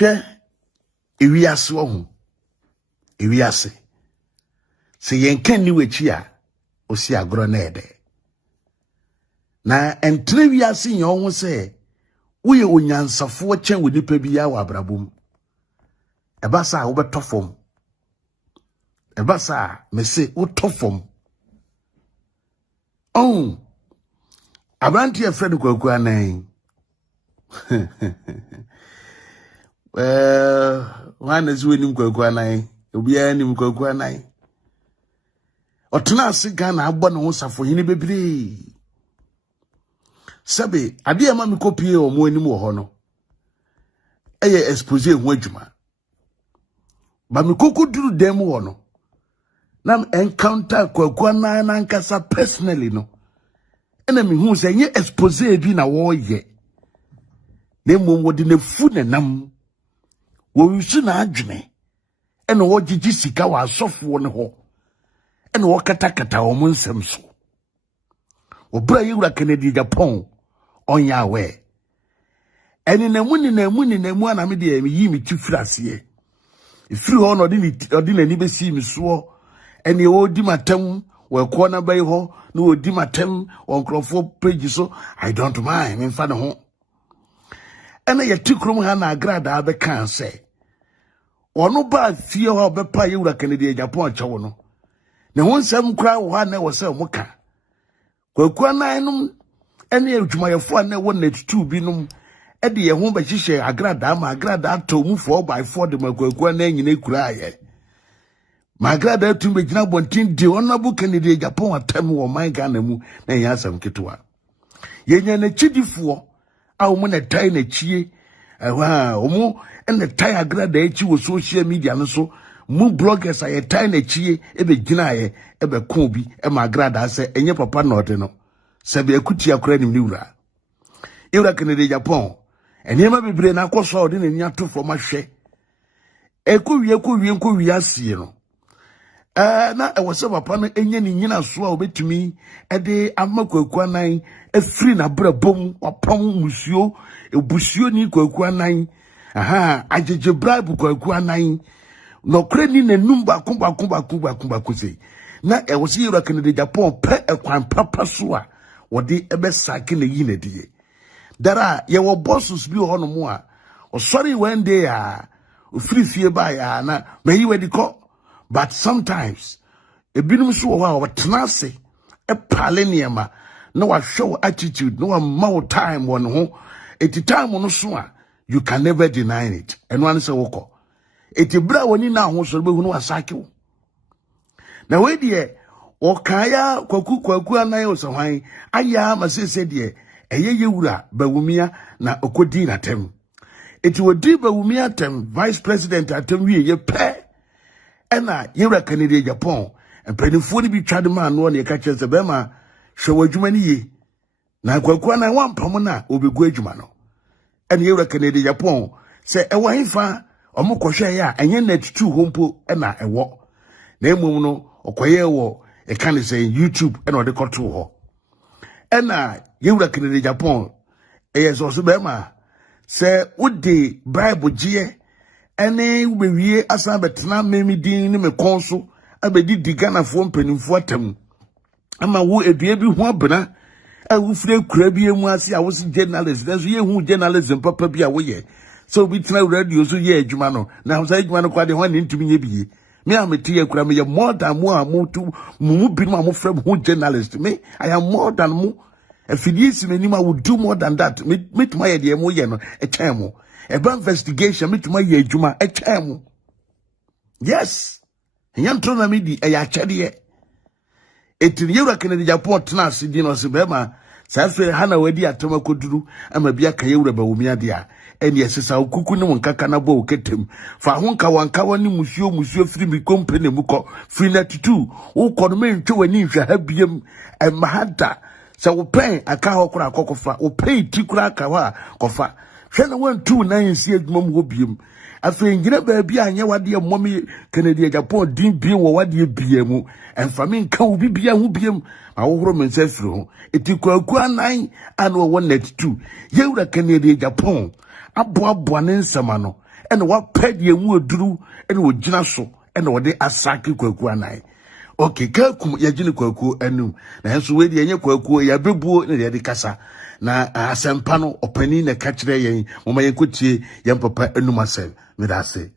Hwe ewiase wo ho. Ewiase. Se yenkan ni wachi a osi agro na ede. Na entre wiase yen ho se wo ye onyansafo chen wo nipa bi ya wa abrabom. Eba sa wo betofom. Eba sa me se wo tofom. Oh. Abranti e friend Kwaku Annan. One is winning Kwaku Annan. Obi anim Kwaku Annan. Otena asiga na agbo no safo hini bebre. Sabe, ade ama me kopie o mo anim wo ho no. Eye expose hu adwuma. Ba me kokoduru dem wo no. Nam encounter Kwaku Annan nankasa personally no. Ena me hu se nye expose bi na wo ye. Na mmom wo de na fu na nam. Wo wisu na adwene. Ena wo gigi sika wa asofo ne ho. Ena wo katakata wo nsem so. Obra yewura Kennedy Agyapong onya we. Eni na mu ana me de yi mi tifrase. Ifiri ho no odi na ni besi mi so. Eni wo di matem we ko na bai ho no odi matem on crofo page so I don't mind me fa ne ho. Ena ye tikrom ha na agrada abe kan se. Ono ba fie ho be pa yewura Kennedy Agyapong chawo no. Ne ho nsem kra wo ha na wo se mo ka. Kwaku Annan num ene adwumayefo a na wo net 2 binum e de ye ho ba hihye agrada ma agrada ato mu 4x4 de Kwaku Annan nyina kura aye ma agrada atum be gina bontin de Honorable Kennedy Agyapong atam wo man Ghana mu na nya asam ketewa ye nya na chidifo a wo na tai na chie wo mu ene tai agrada echi wo social media no so mu bloggers aye tai na chie e be gina aye e be kon bi e ma agrada se enye papa no de no se be akuti akora nim ni wura ewura Kennedy Agyapong enema bebre na akoso ode na ni atofo ma hwe ekowie asie no na e wo se papa no enye ni nyina so a obetumi e de ama Kwaku Annan afiri na brabom wapam musuo ebusuo ni Kwaku Annan ajeje bribe Kwaku Annan no kreni na numba kumba sei na e wo se ewura Kennedy Agyapong pe ekwan papa so a wode ebe sake na yi na die dara ye wo bosses bi ho no mo a sorry one day free fie ba ya na me we di ko but sometimes e binum so wo tenase e pale niema na wa show attitude no wa more time won ho eti time no so a you can never deny it and one say woko eti bra woni na ho so be hu no wa sake wo na we die o kaya Kwaku Annan o so hwan aya ma se de eye yewura bawumia na okodi na tem eti wodi bawumia tem vice president atem wie ye pe ena yewura Kennedy Agyapong empanifo ni bi twade man no ne ka kyerse be ma hwe wadwuma ni ye na Kwaku Annan wampam na obegu adwuma no ena yewura Kennedy Agyapong se ewo hinfa omokohwe ya enye net 2 hompo ena ewo na emum no okoye wo e can say YouTube and or the control ho ena yewura Kennedy Agyapong so so be ma say udi Bible gie ene we asa betena memi din ni me konso abedi digana fo mpanimfo atam ama wo edua bi ho abena awu fire kura bi emu ase a wo si journalist so ye hu journalism papa bi a wo ye so bi tena radio so ye adwuma no na so adwuma no kwa de ho ne ntumi nye bi me am tie kura me more than mo amutu mu bi no amofrem who journalist me I am more than mo afidisi me nima would do more than that me to my ye mo ye no e chan mo e ba investigation me to my ye adwuma e chan mo yes yan to na me di e ya kyede eti yewura Kennedy Agyapong tena asidi no se be ma sa fe hana wadi atama koduru ama bia ka yewura bawumia dia eni esesa okuku ne wonkaka na bo oketem fa honka wanka wani musuo firi mi company mu ko firi na tutu wo kono me ntwe wani hwa ha biem mahada sa wo pen aka ho kora akokofa wo pen tikura aka wa kofa hwe na wan tu na nsi adwuma mu biem afi ngire ba bia anya wade momi Kennedy Agyapong din bi wo wade biemu emfa me nka wo bibia hu biem ma wo horo me nsa firi ho eti Kwaku Annan ano wo net 2 yewura Kennedy Agyapong aboa ne nsama no and what ped ye mu duru and wo gina so and what they asaki Kwaku Annan. Okay, Kakum Yajini Kwaku Anu. Na henso we de enye Kwaku ya bebuo na de kasa. Na asempano opani na kachire yen moma yenkotie yen papa anu masem. Me da say.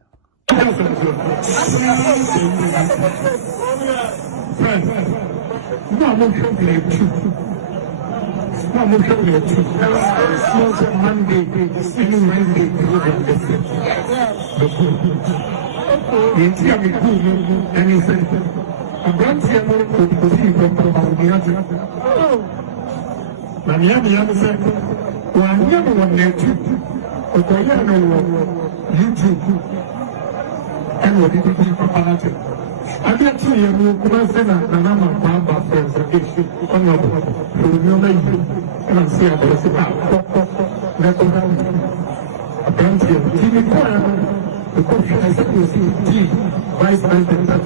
I get to you, Manasseh, and I'm a Baba friends, honorable, who know you, and I see a blessed out. Let them have a bunch of TV choir, the coffee I said was G, Vice President of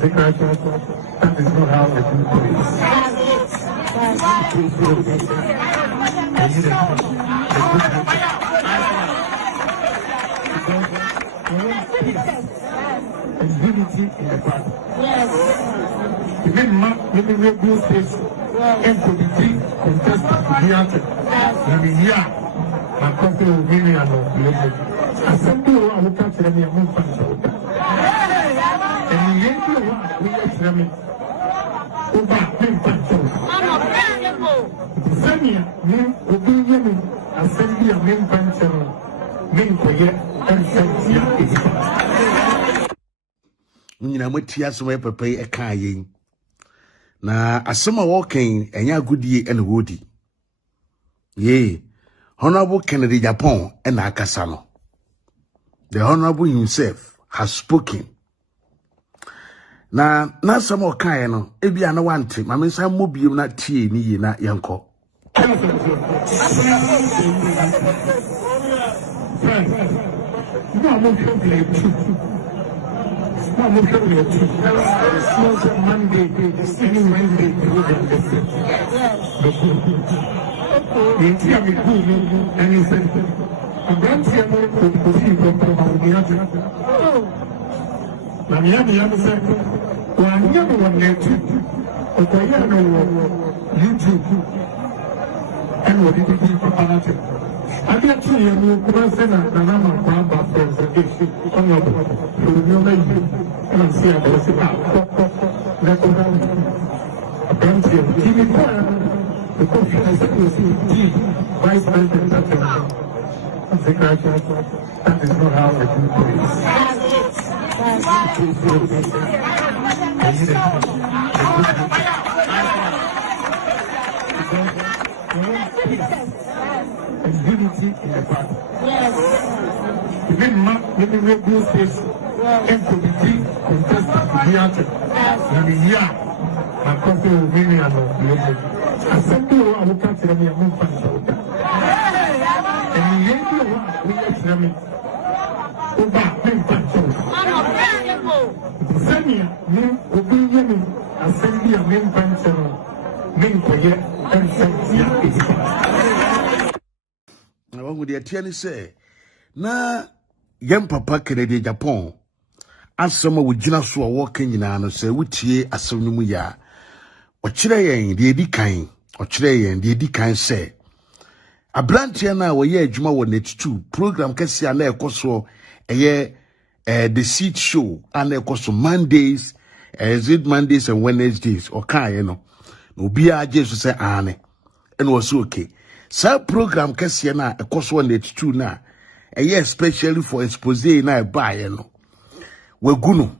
the graduate. That is not how I do police. Unity in the party. Yes. Even radio station and could be contested to be answered. And in here, my country will be in a assembly or look at them and move on. And in here, we are them over 10 Sanya, men will be women, assembly of men puncher, men for yet, and Nyina matia so pepe e kan yen na asema walking enya agudie ene wodi ye honorable Kennedy Agyapong and akasa no. The honorable himself has spoken na some okan no ebia na wante mame san mobiem na tie ni ye na yenko I get to you, Manasseh, and I'm a Baba friends, honorable, who know you, and I see a blessed out. Let them have a bunch of TV choir, the coffee I said was G, Vice President of the graduate. That is not how I do police. Unity in the party. Yes. Even radio station and could be contested to be answered. And in here, my country will be in a assembly or look at them and move on. And in here, we are them over 10 Sanya, men will be women, assembly of men puncher, men for yet, and na wangu de atia ni se na yem papa Kennedy Agyapong asema wo gina so a wo kan nyina no se wutie asem no mu ya o kire yen de edikan o kire yen de edikan se abrantie na wo ye adwuma wo net2 program kase na ekoso eye the seat show and ekoso Mondays Mondays and Wednesdays o kan ye no obi a jesu se ane and was okay. Sa program kese na ekoso on net2 na especially for expose na buy no wagunu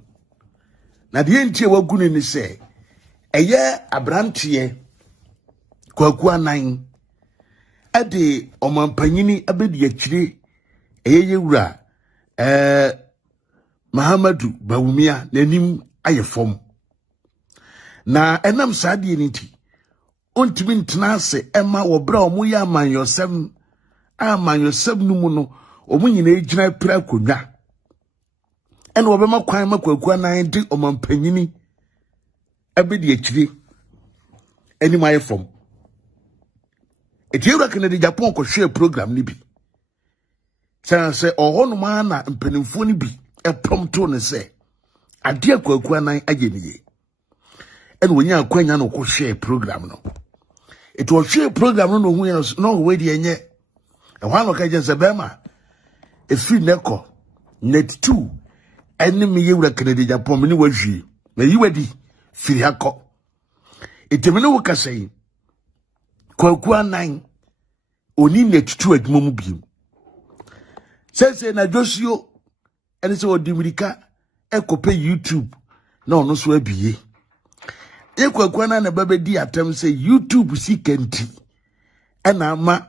na de entie wagunu ni se abrantie Kwaku Annan ade omampanyini abedi akire yewura Mahamadu Bawumia nanim ayefom na enam saade ni ti ontimi ntnase ema wo bra omo ya amanyosem no mu no omo nyina ejina pira konwa ene wo bema kwan ma Kwaku Annan de omampanyini abedi akire eni mayefom etiura Kennedy Agyapong ko hwe program ni bi say ohono ma na mpanimfo ni bi epomto ne say ade Kwaku Annan ageniye ene wonya akwanya no ko share program no it was share program no hu no we de enye e hwan no ka je se bema e free neko net 2 ene me yewura Canada Japan me ni wahwie na yiwadi firi hakọ etemene wo ka sei Kwaku Annan oni net 2 adwuma mu biem sense na Josio ene se odimirika ekope YouTube na ono so abiye Kwaku Annan na baba di atem se YouTube sikenti ena ama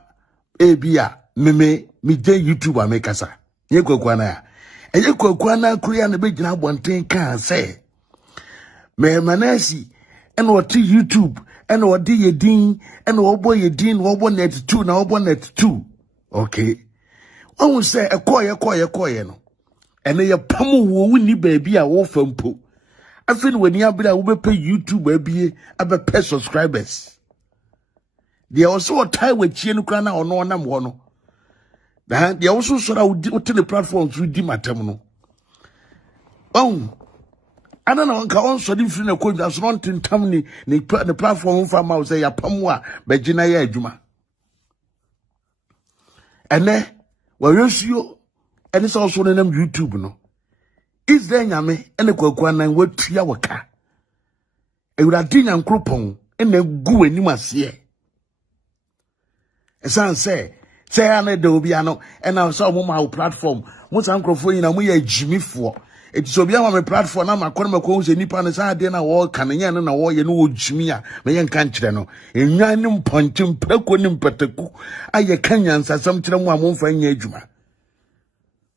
ebia me je YouTube amekasa Kwaku Annan Kwaku Annan kuria na begina abonten kan se me Manasseh ena woti YouTube ena wodi yedin ena wobo yedin wobo net 2 na wobo net 2 okay won se ekoye no ene ye pamu wo wuni baabi a wo fampo afin wani abira wo bepe YouTube abie abepe subscribers they also tie with chie no kra na ono onam ho no they also so that wo the platforms we di matem no ana na nka on so di free na kodwa so non tintam ni the platform fa ma say ya pamu a begina ya adwuma ene wa resio ene so so na YouTube no is there nyame ene Kwaku Annan watua waka ewurade nyankropon ene gu anim ase esan say ana de obi ano ena so mo ma platform mo san krofo yin na mo ya jimifo eti so bia ma platform na makọ na makọ se nipa ne sa de na wo kananya na wo ye no wo jimi a me ye nka nkire no enwan ni mpontim prako ni mpataku aye kanya nsasam kire mu a mo mfa nya adwuma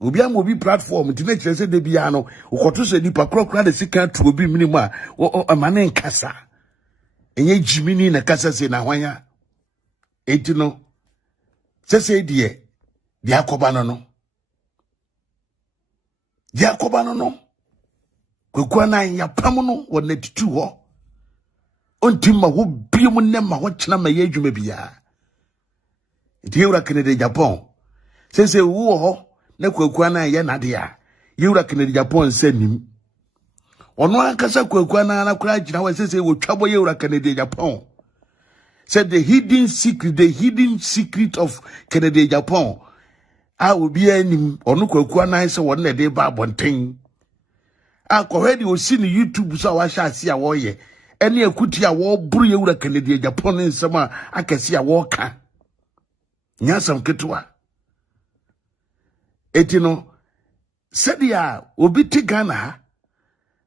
obi am obi platform ti na kire se de bia no ukoto se nipa krokra de sika tu obi minimu a amane nkasa enye jimi ni na kasa se na hwanya eti no sese die akoba no Kwaku Annan ya pam no wo net 2 ho ontimma wo biom nema ho kyena ma ye adwuma bia yewura Canada Japan sese wo ho na Kwaku Annan ye nade a yewura Canada Japan sanim ono akasa Kwaku Annan na kura gyina wa sese wo twabo yewura Canada Japan said the hidden secret of Canada Japan a obi anim ono Kwaku Annan se won na de ba bonten a kohedi o si ni YouTube so wa sha ase a wo ye ene akuti a wo buru yewura Canada Japan nsem a akasi a wo ka nyasam ketwa etino sedia obi ti Ghana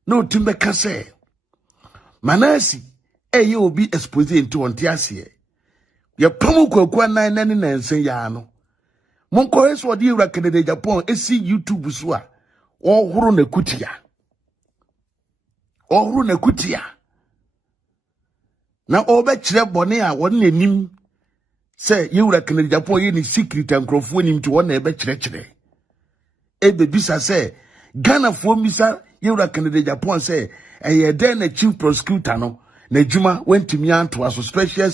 na otimbe ka se Manasseh eye obi expose into onti ase ye pamu Kwaku Annan nani na nsen ya no monko eso de yewura Canada Japan esi YouTube so a ohuru na kutia na obe kire bone a won nanim se yewura Canada Japan ye ni secret ankrofo nim to won ebe kire ebe bisa se Ghana fo misa yewura Canada Japan se eye den na chief prosecutor no na juma went to me anto aso special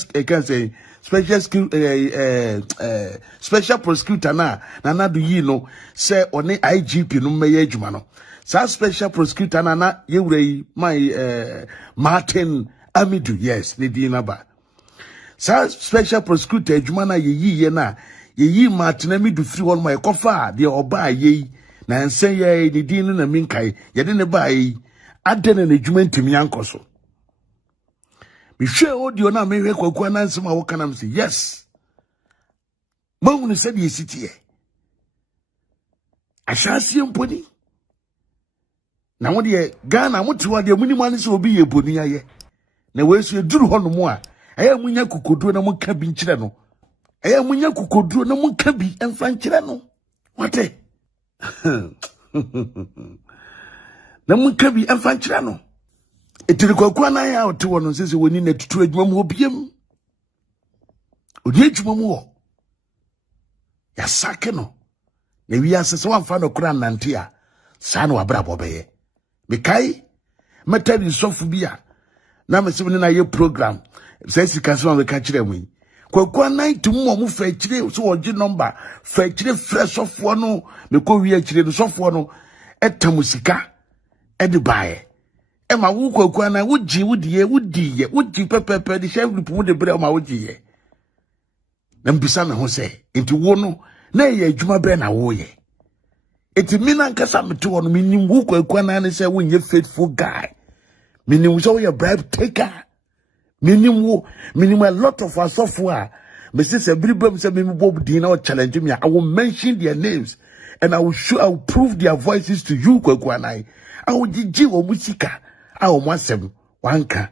prosecutor na do yi no say one IGP no meye juma no sa special prosecutor na yewura yi my Martin Amidu yes ne di na ba sa special prosecutor juma na ye Martin Amidu free one my kofa de oba ye na nsen ye ne di na minkai ye de ne ba yi adene na juma ntimi ankoso mi hwe audio na me hwe Kwaku Annan nsema wo kana mse yes mawu ne said yesitie ashasi mponi na wo de Ghana motiwa de muni mane se obi ye boni aye na wesu eduru ho no mo a aya munya kokoduro na monka bi nkire no aya munya kokoduro na monka bi emfa nkire no wate na monka bi emfa nkire no etiri Kwaku Annan ya ote wono sese woni na tutu adwuma mu obiem odi adwuma mu wo ya sake no na wi asese wamfa no kura nante a sa no wabra bobeye mekai metadi sofu bia na mesem na ye program se sika so me ka kire mu Kwaku Annan to mu fa chire so oje number fa chire fresh sofo no me ko wi chire no sofo no etam sika e de bae e ma wo Kwaku Annan wuji wudi pepepe de chef group mu de bre ma wuji ye na mbisa me ho se enti wo no na ye adwuma bre na wo ye enti mina nkasa mete wo no minim wo Kwaku Annan se wo nye faithful guy minim so ye bribe taker minim a lot of us software me say everybody say me bob din na challenge me. I will mention their names and I will prove their voices to you Kwaku Annan. I will gigi wo musika a wo masem wanka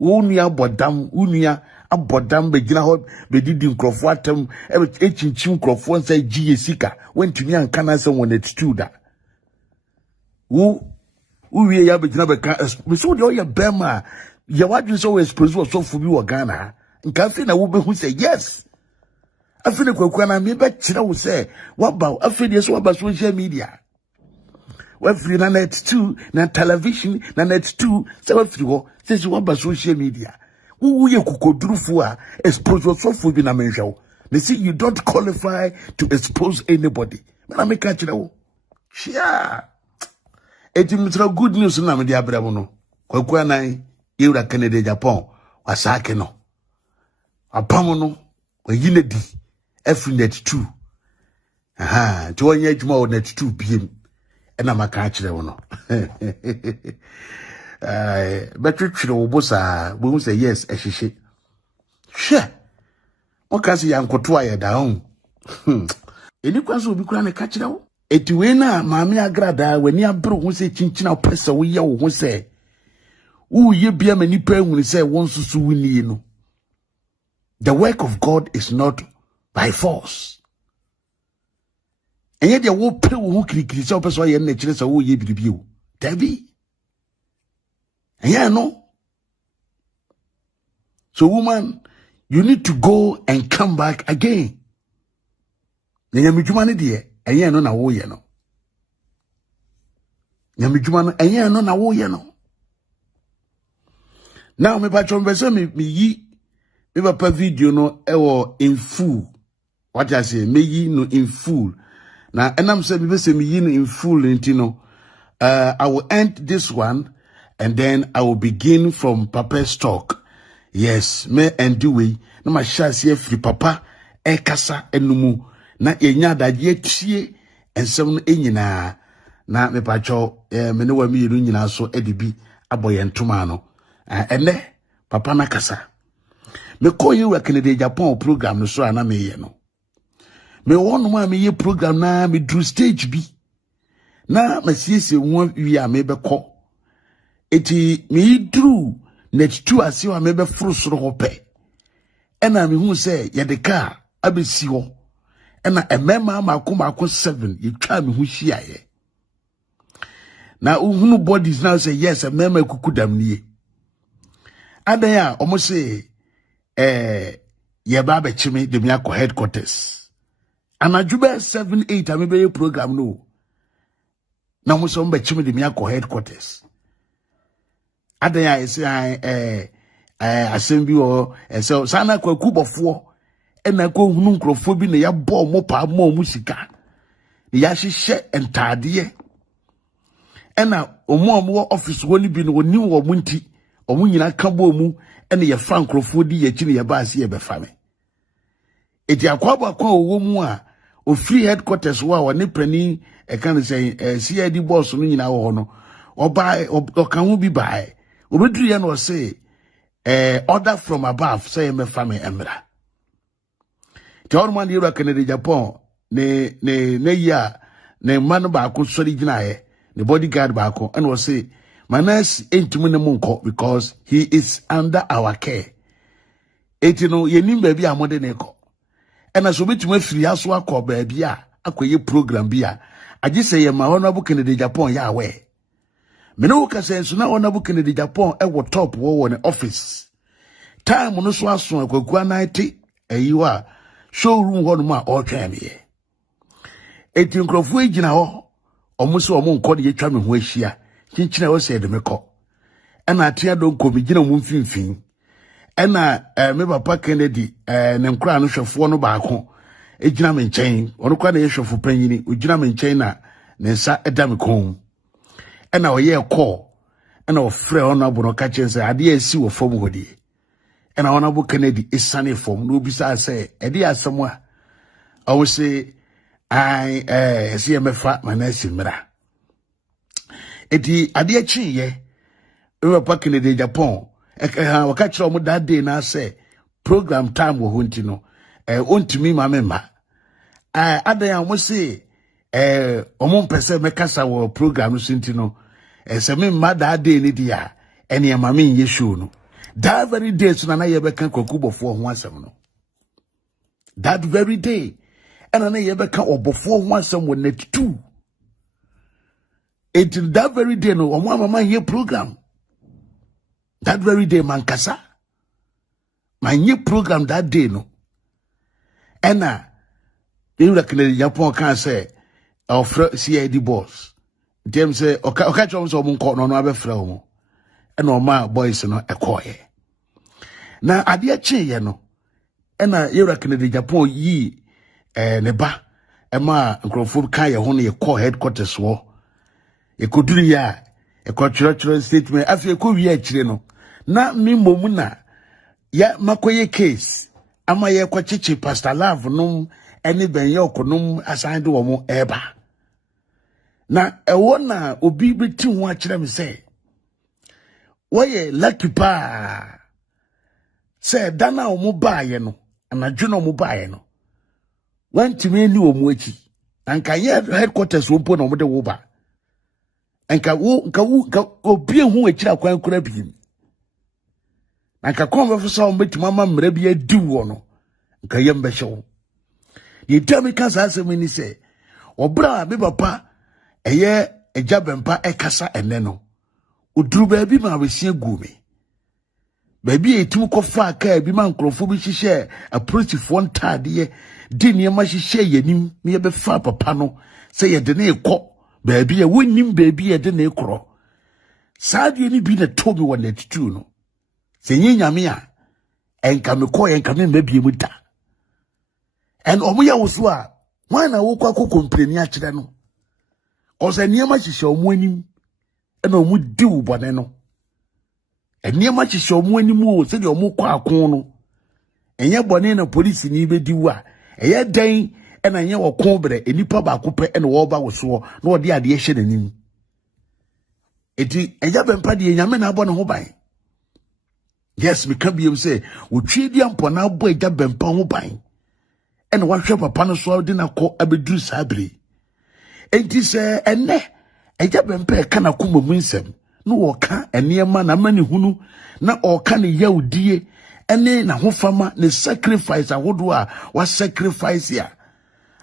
unia abodam be gina ho be didi nkrofo atem e chinchim nkrofo say giye sika wentumi anka na say won attitude da wo wie ya be gina be ka me so de oye bema ya wadun so expose so fu bi wo Ghana nka fi na wo be hu say yes afi ne Kwaku Annan me be kire wo say waba afi de so waba social media we free na net 2 na television na net 2 say we free ho say so waba social media wo ye kukodrufu a expose so fu bi na menhwe they see you don't qualify to expose anybody na me ka kire wo shia etimitra good news na me dia brabo no Kwaku Annan Yura Canada Agyapong wasake no apam no oyine di every net 2 to onye adwuma o net 2 biem ena maka akire wo no betwetwere wo bosa bo say yes ehihye hwe o kasi yankoto aye da hon eni kwaso obi kura ne ka kire wo etiwe na maame agrada wani abro ho se chinchina opesa wo ye wo ho se ye bia mani pa ehunu say won susu wini no. The work of God is not by force. And yet, wo pray wo kirikiri say opesa ye na kire say wo ye biribi o. Dabi. And yeah, no. So woman, you need to go and come back again. Nyamidwuma ne de and yeah no na wo ye no. Nyamidwuma no and yeah no na wo ye no. Now me patron be say me papa video no ewo in full. What I say me yi no in full. Now enam say me say me yi no in full intino. I will end this one and then I will begin from Papa's talk. Yes, me and do we na ma sha se free papa e kasa enumu na enya da ye tie ensem no enyina na me patron me ne wa me yiru nyina so edibi aboye ntoma no. Ene papa na kasa me call you Canada Agyapong program no so ana me ye no me won ma me ye program na me do stage bi na ma siese won wi a me be ko eti me dru net 2 ase wa me be furu soro ho pe ena me hu say ye de car abesi ho ena emema mako 7 ye twa me hu hia ye na uhunu bodies now say yes emema kukudam nie adaya omo say ye ba be chime de mi akọ headquarters anadwube 7-8 amebe program no na mo so mbe chime de mi akọ headquarters adaya ese asem bi o so sana Kwaku Obofour ena ko hunu nkrofo bi na ya bo mo pa mo musika ya hihye entade ena omo office woni bi no woni wo munti omu nyina kabo mu ene ye frankrofo di ye chine ye baase ye befame eti akwaba kwa owo mu a o free headquarters wa woni prani e kan say CID boss no nyina wo no oba o kan hu bi bae obedru ye no say order from above say me fame emra ti on man Yura Canada Agyapong ne ya ne man ba ko sori gina ye the bodyguard ba ko and was say Manasseh Xp0S because he is under our care. Etino yenim baby amode neko. Ena so betuma firi aso akọ baby a akoye program bi a age say ma honorable Canada Agyapong ya we. Me no ka say so na honorable Canada Agyapong e wo top wo ne office. Time no so aso Kwaku Annan te ayiwa showroom ho no ma o twa me ye. Eti nkrofo egina ho omo so omo nkọ de twa me ho ahia. Chinchina was said me ko. And I tear don't come begin on mfinfin. ena me papa Kennedy ne nkra no hwefo no baako ejina me nkyɛn ɔno kwa na yɛhwefo panyini ojina me nkyɛn na ne nsa eda me kon ena ɔyɛ call ena ɔfrɛ ɔno abono ka kyɛn sɛ ade asi wɔ fam hɔ ena ɔno abo Kennedy esane fam no obisa sɛ ɛde asɛm a ɔwo sɛ ai ɛsi emefa Manasseh mra eti ade akyi ye we papa Kennedy Agyapong waka kyerɛ ɔmo that day na sɛ program time wɔ hɔ nti no ontumi ma memma adan a mo se ɔmo mpɛsɛ mekasa wɔ program no so nti no sɛ memma that day ne dia ɛne ma me nyɛ show no that very day so na yɛbɛka Kwaku Obofour ho asɛm no that very day ɛna na yɛbɛka Obofour ho asɛm wɔ net 2 it that very day no ɔmo ama yɛ program that very day mankasa manye program that day no ena ewura Kennedy Agyapong kan say offer CID boss dem say oka chom so mo nko no no abefra wo ena o ma boys no ekoye na ade achi ye no ena ewura Kennedy Agyapong yi ne ba ema nkrofo kan ye ho no ye call headquarters wo e koduru ya e ko chiro statement afi ko wi akire no na mi momu na ya makoye case ama ye kwachichi Pastor Love num eni benye okonum asande wo mo eba na ewo na obi beti ho akire me se woye lucky pa se dana wo mo baaye no anadwo no mo baaye no wantimi ni wo mo achi anka ye headquarters wo mpo na mo de wo ba anka wo nka obi hu akira kwan kura bi anka konva so mbetima ma mra bi adi wo no nka yem be hyew ye tami ka sa asemi ni se obra be papa eye eja bempa ekasa ene no oduru ba bi ma wesia gumi ba bi etim kofa ka bi ma nkrofo bi hihye approach fo ntade di ne ma hihye yanim me be fa papa no se ye de ne ekọ ba bi e wonim ba bi e de ne ekoro saade ni bi na to bi won attitude no se nyame a enka me ko enka me mabie mu da en omoya woso a wan na wo kwa complain a kire no ose niam hihye omo anim ena omo di wo bone no eniam hihye omo anim o se de omo kwa akon no enye bone na police ni be di wo a eye dan ena enye wo kon bre enipa ba kope ena wo ba wo so na wo de ade hye nanim eti eja bempa de nyame na abo ne ho ban. Yes, me can be able to say, we treat the ampona boy that bempa ho ban. And one shop upon a sword in a co abedu sabri. And this and ne, a jabempe can a kuma winsem. No oka, and near man a many hunu, na or can a yell dear, and then a hofama, the sacrifice I would was sacrifice here.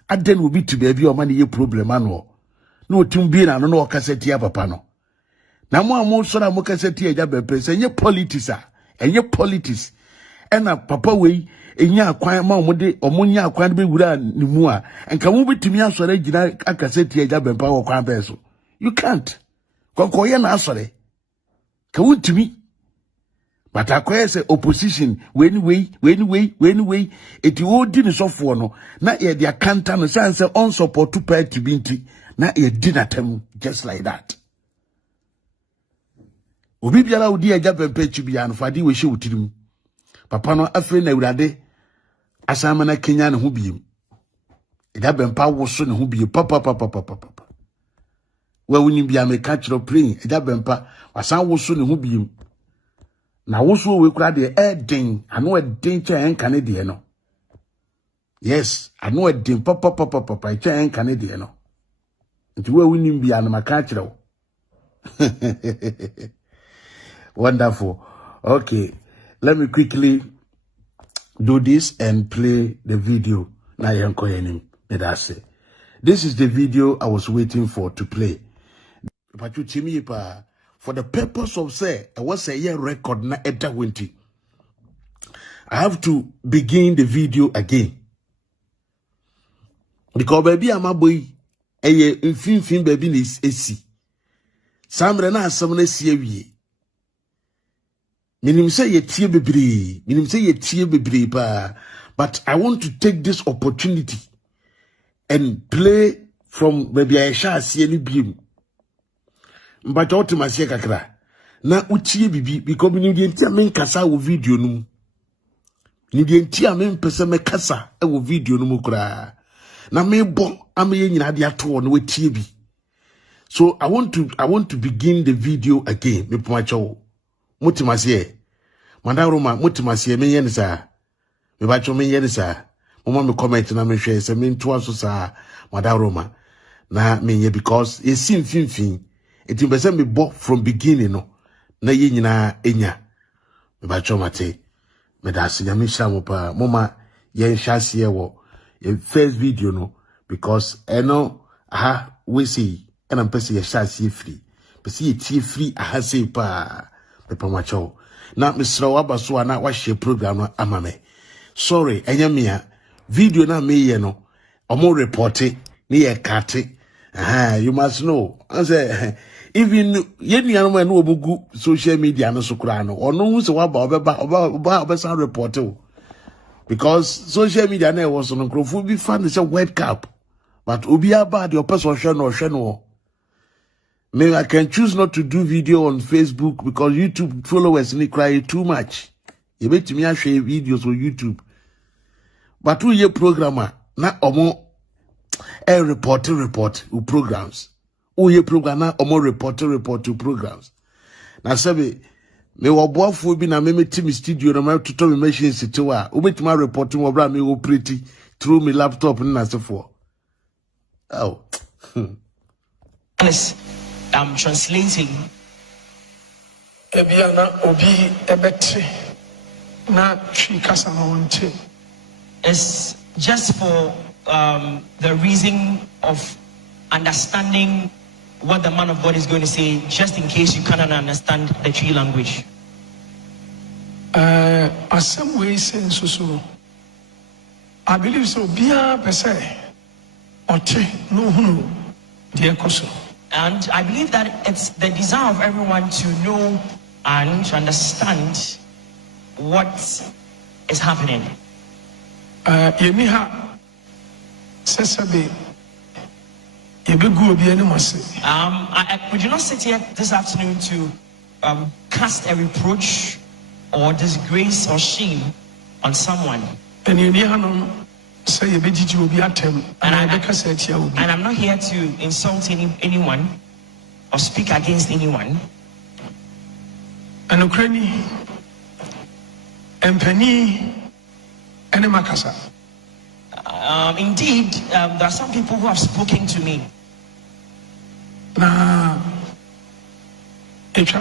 And then will be to be your money, your problem, annual. No tumbina, no cassette papano. Now, more so I'm cassette jabempe, and your politics are. Enye politics ena papa wei enya akwan ma omode omonya akwan be wura ni mu a enka mo betumi asore gina akaseti eja bempa wo kwan be so you can't kokoye na asore ka wuntumi but akoye say opposition when eti wo di ni sofo no na ye dia kanta no say on support to party binti na ye di natem just like that. Obi biara odi eja bempa chibia no fade we hye wotirim papa no afre na awurade asama na Kenya ne ho biem eja bempa wo so ne ho bie papa wa woni bia me ka kiro praying eja bempa wasan wo so ne ho biem na wo so we kura de den ano eden che enka ne de no yes ano eden papa che enka ne de no nti wa woni bia na maka kiro Wonderful. Okay, let me quickly do this and play the video. Now This is the video I was waiting for to play. For the purpose of say, I was a year record na eta winti. I have to begin the video again. Because baby I'm a boy, fin baby is AC. Samre na asamne siye. Minim say ye tie bebre. Minim say ye tie bebre pa. But I want to take this opportunity and play from maybe I shall see any beam. But ultimately, kakra. Na utie bibi because minim di enti amen kasa wo video num. Minim di enti amen pese me kasa e wo video num kura. Na me bo ameye nyina de ato no wetie bi. So I want to begin the video again. Me pomacho. Mutimase. Mandaroma mutimase me yen sa. Me bacho me yen sa. Mama me comment na me hwe se me nto aso sa Mandaroma. Na me ye because ye sim fin. Eti pese me bo from beginning no. Na ye nyina enya. Me bacho mate. Me da se nyame hya mo pa. Mama ye nhase ye wo. Ye first video no because eno we see and I'm person ye shase free. Pese ye tie free say pa. Pepa macho. Na Mr. Wabaso na wa share program no amame. Sorry, enyamia video na me ye no. Omo report ni ye kate. You must know. I say even ye nuanom no obugu social media no so kura no. Ono hu se waba obesa report o. Because social media na was on crofo bi fan say World Cup. But obi aba the person hwe no. Maybe I can choose not to do video on Facebook because YouTube followers need cry too much. You bet me I share videos on YouTube. But we ye programmer, not omo a report to programs. We ye programmer omo report to programs. Na sabe me Obofour bi na me team studio na me tuto me machine sitiwa. We bet my report mo bra me operate through my laptop na se for. Oh. I'm translating. Ebiana obi ebete na twi kasa na wonte. It's just for the reason of understanding what the man of God is going to say, just in case you cannot understand the tree language. Some way sense so. I believe so. Bia pese oche no hunu de koso. And I believe that it's the desire of everyone to know and to understand what is happening. We do not sit here this afternoon to cast a reproach or disgrace or shame on someone. And I'm not here to insult anyone or speak against anyone. And Ukraine and Penny and Makasa. Indeed, there are some people who have spoken to me. And it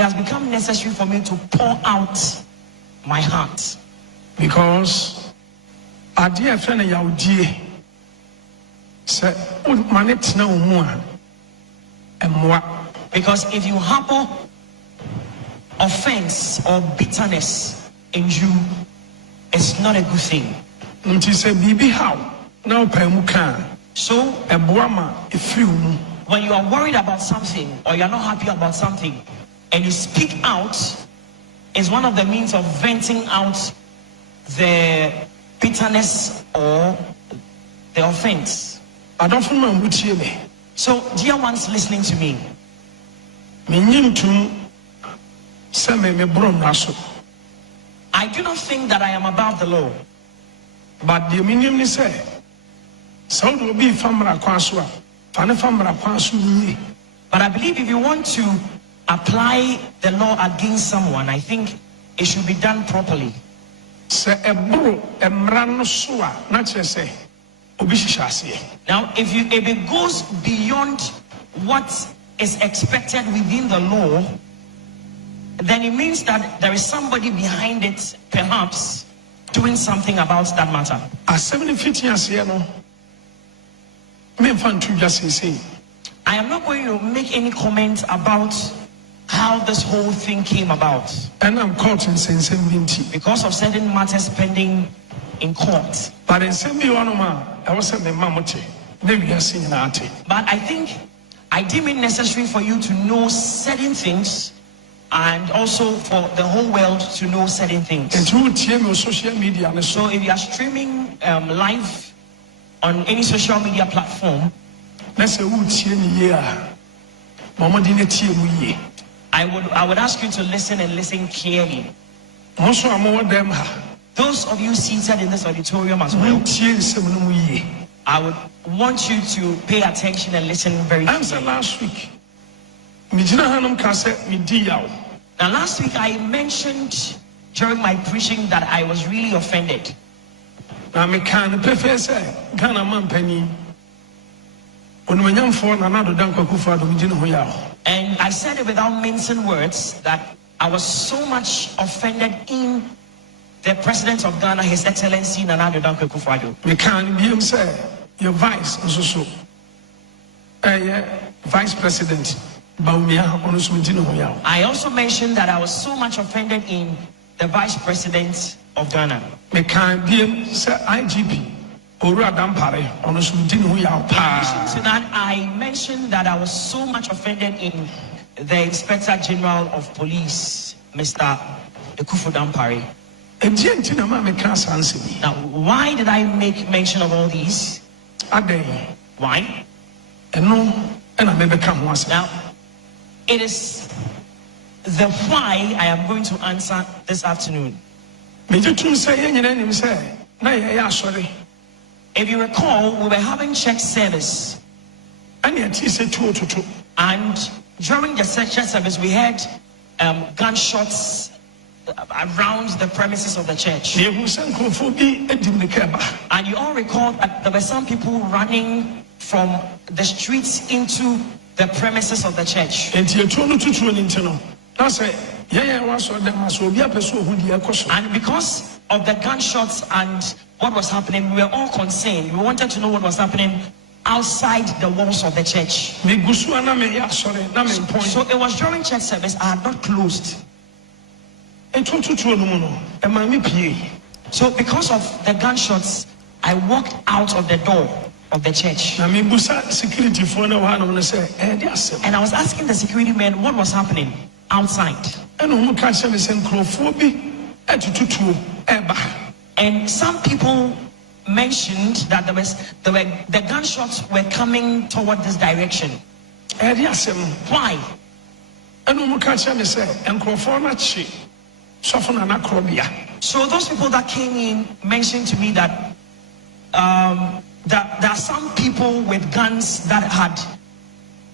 has become necessary for me to pour out my heart. Because dear friend Yaudi said, because if you harbor offense or bitterness in you, it's not a good thing. So when you are worried about something or you're not happy about something and you speak out, is one of the means of venting out the bitterness or the offense. I don't remember. So, dear ones listening to me, I do not think that I am above the law. But the minimum say, so will be famra kwaswa, famra kwasu. But I believe if you want to apply the law against someone, I think it should be done properly. Now, if it goes beyond what is expected within the law, then it means that there is somebody behind it, perhaps, doing something about that matter. I am not going to make any comments about how this whole thing came about. And I'm caught in because of certain matters pending in court. But in I was a mamote. But I think I deem it necessary for you to know certain things and also for the whole world to know certain things. Social media. So if you are streaming live on any social media platform, I would ask you to listen and listen clearly. Those of you seated in this auditorium as well, I would want you to pay attention and listen very clearly. Last week. Now last week I mentioned during my preaching that I was really offended. And I said it without mincing words that I was so much offended in the President of Ghana, His Excellency Nana Addo Dankwa Akufo-Addo. Your vice vice president. I also mentioned that I was so much offended in the vice president of Ghana. IGP. In addition to that, I mentioned that I was so much offended in the Inspector General of Police, Mr. Ekufu Dampare. Now, why did I make mention of all these? Why? Now, it is the why I am going to answer this afternoon. If you recall, we were having church service. And during the church service, we had gunshots around the premises of the church. And you all recall that there were some people running from the streets into the premises of the church. And because of the gunshots and what was happening, we were all concerned. We wanted to know what was happening outside the walls of the church. So it was during church service. I had not closed. So because of the gunshots, I walked out of the door of the church. And I was asking the security men what was happening outside. And some people mentioned that the gunshots were coming toward this direction. Why? So those people that came in mentioned to me that there are some people with guns that had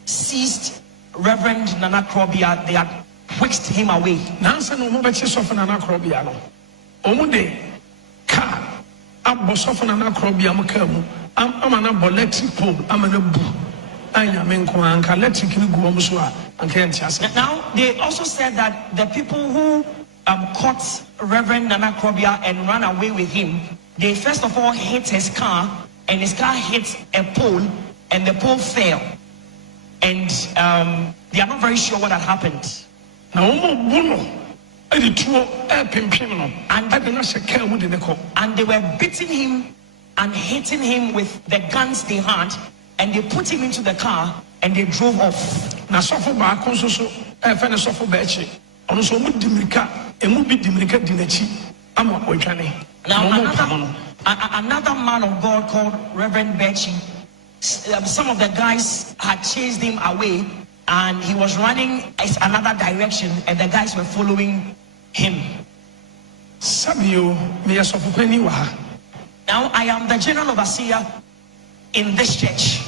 seized Reverend Nana Krobia. They had whisked him away. Now they also said that the people who caught Reverend Nana Krobia and ran away with him, they first of all hit his car, and his car hit a pole, and the pole fell. And they are not very sure what had happened. And they were beating him and hitting him with the guns they had, and they put him into the car and they drove off. Now another man of God called Reverend Bechi, some of the guys had chased him away, and he was running in another direction, and the guys were following him. Now I am the general overseer in this church.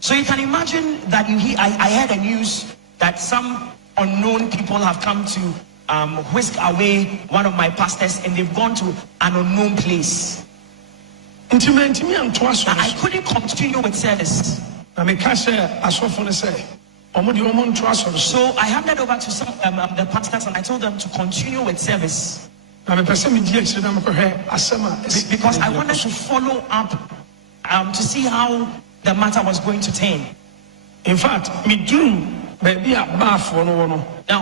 So you can imagine that I heard the news that some unknown people have come to whisk away one of my pastors, and they've gone to an unknown place. I couldn't continue with service. So I handed over to some the pastors, and I told them to continue with service because I wanted to follow up to see how the matter was going to turn. In fact, now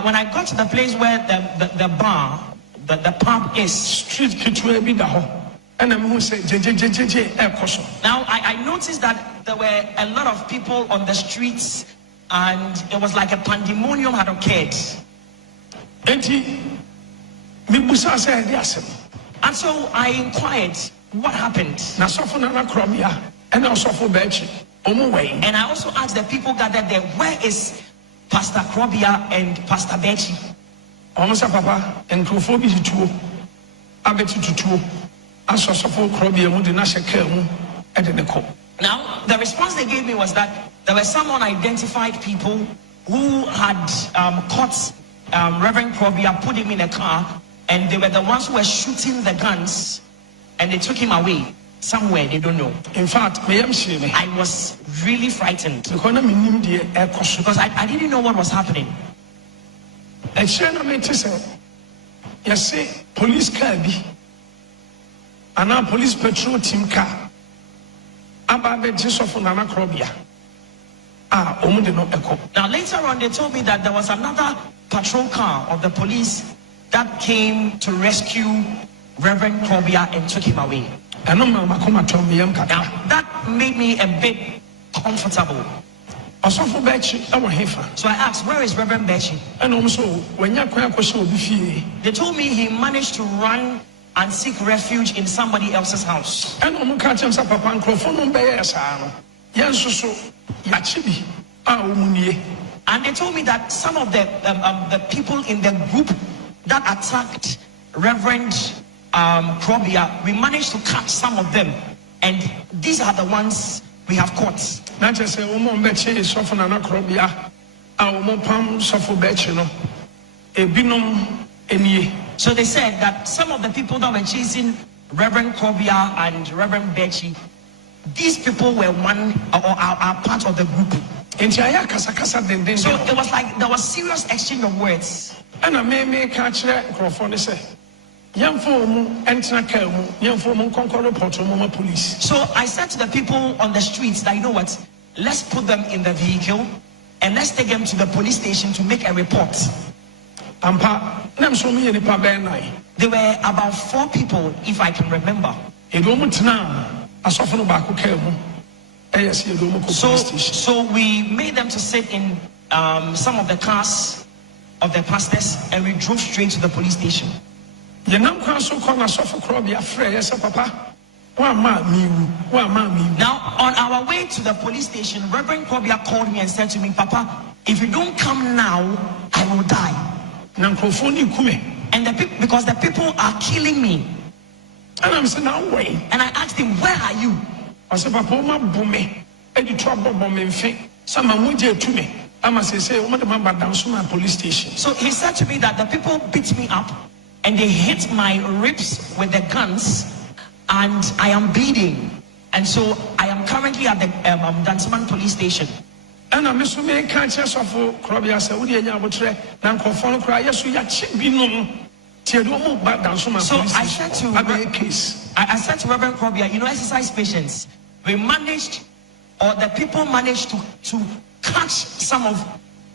when I got to the place where the bar, the pub is, And I'm who say Now I noticed that there were a lot of people on the streets, and it was like a pandemonium had occurred. And so I inquired what happened. And I also asked the people gathered there, where is Pastor Krobia and Pastor Bechi? Almost papa and Krofobi to Abeti to Now, the response they gave me was that there were some unidentified people who had caught Reverend Krobia, put him in a car, and they were the ones who were shooting the guns, and they took him away somewhere, they don't know. In fact, I was really frightened because I didn't know what was happening. Police car and our police patrol team car about the gist of Nana Krobia. Now later on they told me that there was another patrol car of the police that came to rescue Reverend Krobia and took him away. Now that made me a bit comfortable. So I asked, where is Reverend Bechi? They told me he managed to run and seek refuge in somebody else's house. And they told me that some of the people in the group that attacked Reverend Krobia, we managed to catch some of them, and these are the ones we have caught. Not just a woman betche is often an Krobia, our mopam suffer betchino, a binum any. So they said that some of the people that were chasing Reverend Krobia and Reverend Bechi, these people were one or are part of the group. So it was like there was serious exchange of words. And I may catch that microphone say. So I said to the people on the streets that, you know what, let's put them in the vehicle and let's take them to the police station to make a report. There were about 4 people, if I can remember. So we made them to sit in some of the cars of the pastors, and we drove straight to the police station. Now on our way to the police station, Reverend Krobia called me and said to me, Papa, if you don't come now, I will die. And because the people are killing me. And I'm saying, now wait. And I asked him, where are you? I said, Papa, my bombing, and you trouble bombing thing. Some are to me. I must say, what about down to my police station? So he said to me that the people beat me up and they hit my ribs with the guns, and I am bleeding. And so I am currently at the Danceman police station. And I'm assuming conscious of Krobia, so we are able to phone cry. Yes, we are chipping. So I said to Reverend Krobia, you know, exercise patience. We managed, or the people managed to catch some of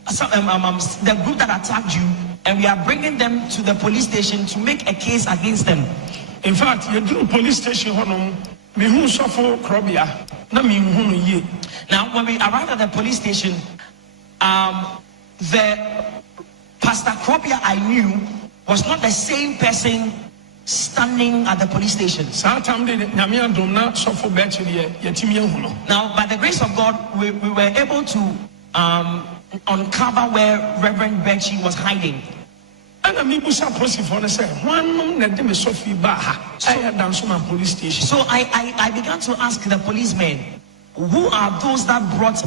the group that attacked you, and we are bringing them to the police station to make a case against them. In fact, you do police station. Now, when we arrived at the police station, the Pastor Krobia I knew was not the same person standing at the police station. Now, by the grace of God, we were able to uncover where Reverend Bechi was hiding. And I'm able to say, so I began to ask the policemen, who are those that brought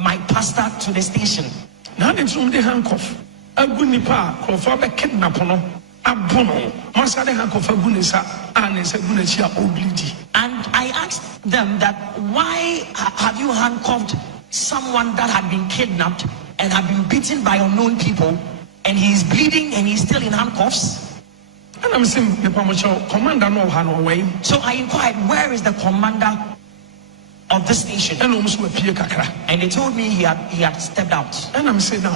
my pastor to the station? Now they threw the handcuff. A gunipa, Crawford, kidnapping. And I asked them that, why have you handcuffed someone that had been kidnapped and had been beaten by unknown people, and he is bleeding and he's still in handcuffs? And I'm saying, commander no way. So I inquired, where is the commander of the station? And they told me he had stepped out. And I'm saying, so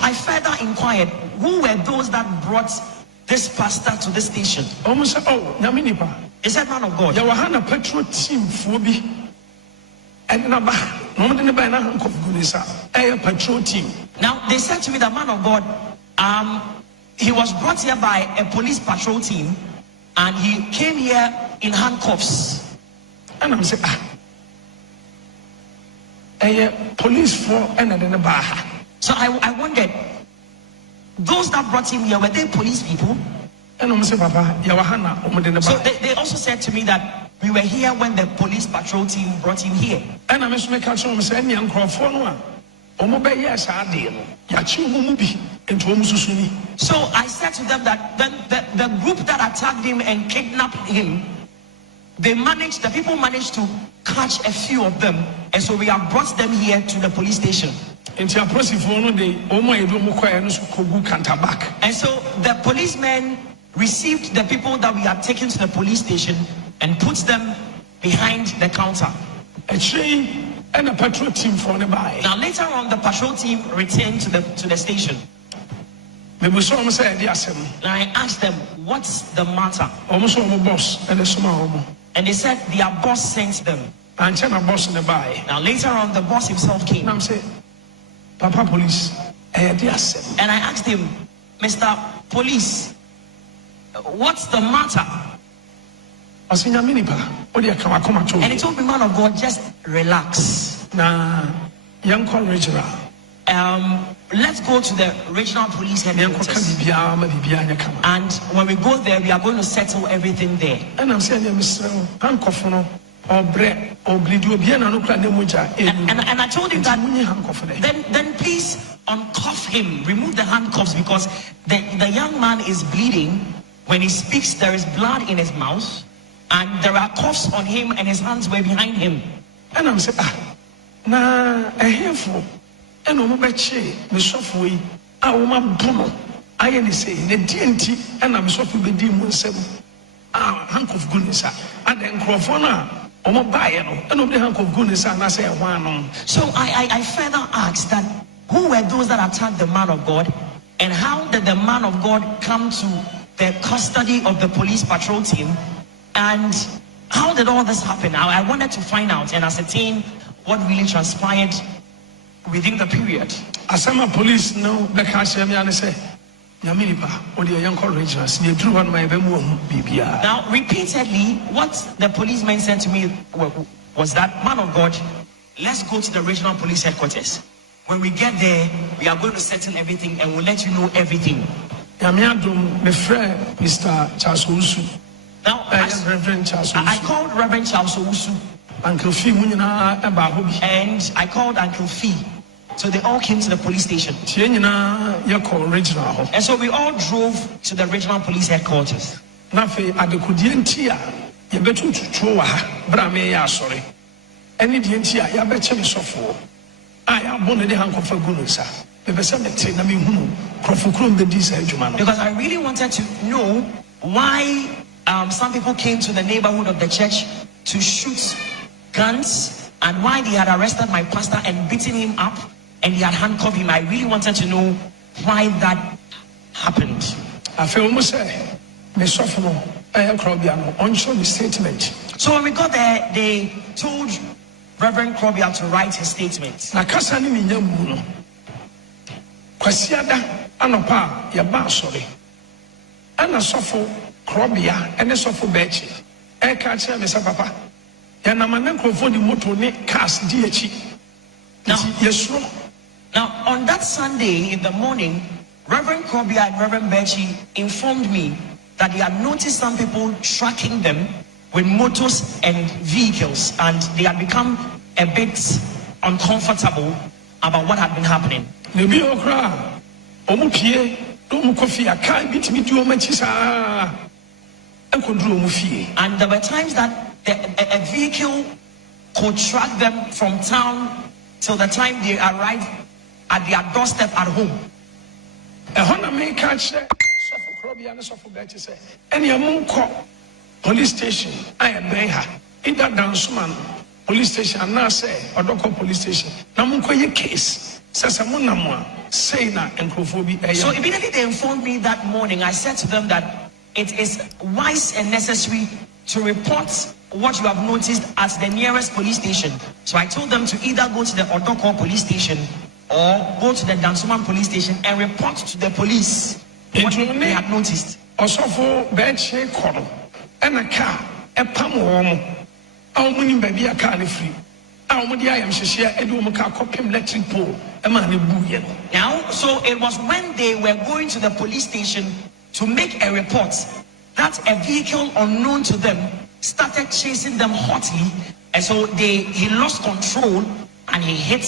I further inquired, who were those that brought this pastor to this station. Almost oh, Naminipa. He said, man of God. Yawahana petrol team phobi. And Naba, no one in the banner of Gunisa, a patrol team. Now they said to me, the man of God, he was brought here by a police patrol team, and he came here in handcuffs. And I'm saying, a police for and then a bar. So I wondered, those that brought him here, were they police people? And I'm saying, Papa, Yawahana, so they also said to me that we were here when the police patrol team brought him here. And I'm saying, young Crawford. So I said to them that the group that attacked him and kidnapped him, the people managed to catch a few of them, and so we have brought them here to the police station. And so the policemen received the people that we had taken to the police station and put them behind the counter. And a patrol team for the buy. Now later on, the patrol team returned to the station. And I asked them, what's the matter? And they said their boss sent them. Now later on, the boss himself came. And I said, Papa Police. And I asked him, Mr. Police, what's the matter? And he told me, man of God, just relax. Let's go to the regional police headquarters. And when we go there, we are going to settle everything there. And I told him that then please uncuff him, remove the handcuffs, because the young man is bleeding. When he speaks, there is blood in his mouth, and there are cuffs on him, and his hands were behind him. And I'm saying, na a handful, and Omobeche, the software, our bono. I say, the DNT, and I'm software with demons, hank of goodness, and then Crofona, Omobayano, and of the hank of goodness, and I say, one. So I further asked that who were those that attacked the man of God, and how did the man of God come to the custody of the police patrol team, and how did all this happen? Now I wanted to find out and ascertain what really transpired within the period. As some police know, the cashier say, Yaminipa, or the young courageous, you drew on my BBR. Now, repeatedly, what the policeman said to me was that, man of God, let's go to the regional police headquarters. When we get there, we are going to settle everything and we'll let you know everything. Yamiadum, my friend, Mr. Charles Owusu. Now, Reverend Charles Owusu. I called Reverend Charles Owusu. Uncle Fee, and I called Uncle Fee. So they all came to the police station. And so we all drove to the regional police headquarters. Because I really wanted to know why some people came to the neighborhood of the church to shoot guns, and why they had arrested my pastor and beaten him up, and they had handcuffed him. I really wanted to know why that happened. I feel almost statement. So when we got there, they told Reverend Krobia to write his statement. Now, on that Sunday in the morning, Reverend Krobia and Reverend Bechi informed me that they had noticed some people tracking them with motors and vehicles, and they had become a bit uncomfortable about what had been happening. And there were times that a vehicle could track them from town till the time they arrived at their doorstep at home. Police station, I am there. In that Dansman police station, and now say, or Doko police station. Namunko ye case. So immediately they informed me that morning. I said to them that it is wise and necessary to report what you have noticed at the nearest police station. So I told them to either go to the Odoko police station or go to the Dansoman police station and report to the police what they had noticed. Obofour beche kono and a car a pam woman baby a car free. Now, so it was when they were going to the police station to make a report that a vehicle unknown to them started chasing them hotly, and so he lost control and he hit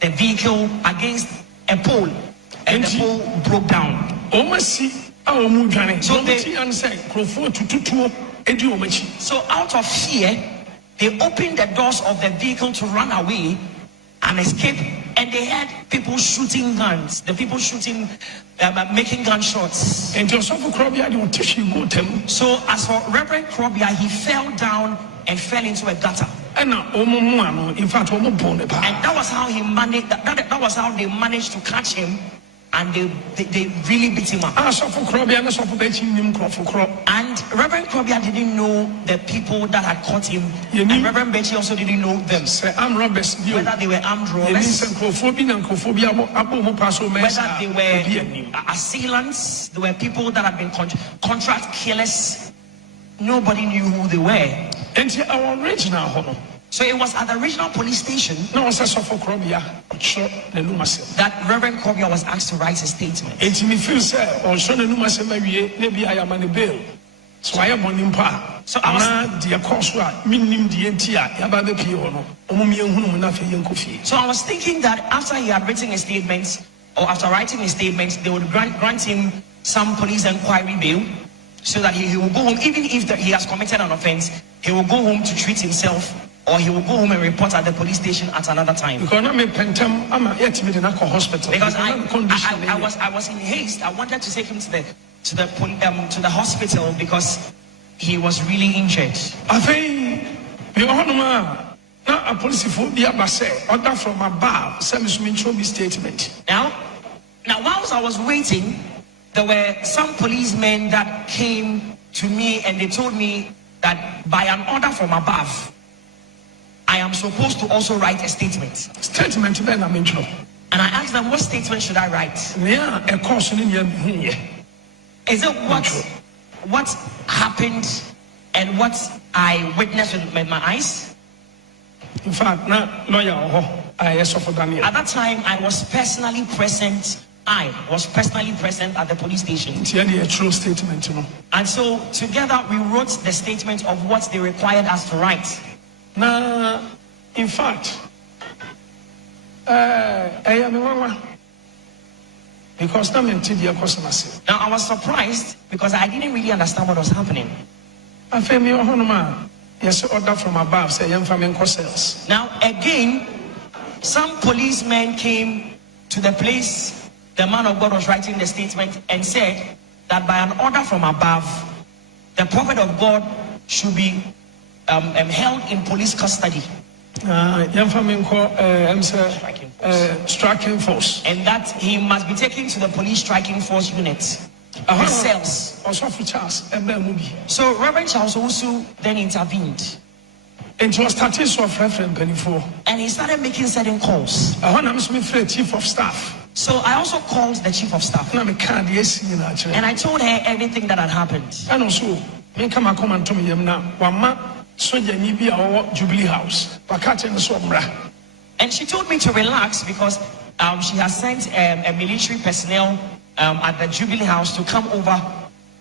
the vehicle against a pole, and the pole broke down. So out of fear, they opened the doors of the vehicle to run away and escape, and they had people shooting guns. The people shooting, making gunshots. And so as for Reverend Krobia, he fell down and fell into a gutter. And in fact, and that was how he managed. That was how they managed to catch him. And they really beat him up. And Reverend Krobia didn't know the people that had caught him. And Reverend Betty also didn't know them. Whether they were armed robbers, whether they were assailants, there were people that had been contract killers. Nobody knew who they were. And our original. So it was at the regional police station that Reverend Krobia was asked to write a statement. So I was thinking that after he had written a statement, or after writing a statement, they would grant him some police inquiry bail, so that he will go home. Even if he has committed an offense, he will go home to treat himself, or he will go home and report at the police station at another time. Because I was in haste. I wanted to take him to the hospital because he was really injured. I think a police order from above sends me statement. Now whilst I was waiting, there were some policemen that came to me and they told me that by an order from above, I am supposed to also write a statement. Statement then I'm in trouble. And I asked them, what statement should I write? Yeah, a caution in here. Is it what happened and what I witnessed with my eyes? In fact, lawyer, I suffered Daniel. At that time, I was personally present. I was personally present at the police station. It's really a true statement, you know. And so together we wrote the statement of what they required us to write. Now, in fact, because now I was surprised because I didn't really understand what was happening. Yes, order from above say now again, some policemen came to the place the man of God was writing the statement and said that by an order from above, the prophet of God should be held in police custody. Striking force. And that he must be taken to the police striking force unit. Cells. So Reverend Charles also then intervened. And he was starting of reference before. And he started making certain calls. Chief of staff. So I also called the chief of staff. And I told her everything that had happened. And also, Jubilee House. And she told me to relax because she has sent a military personnel at the Jubilee House to come over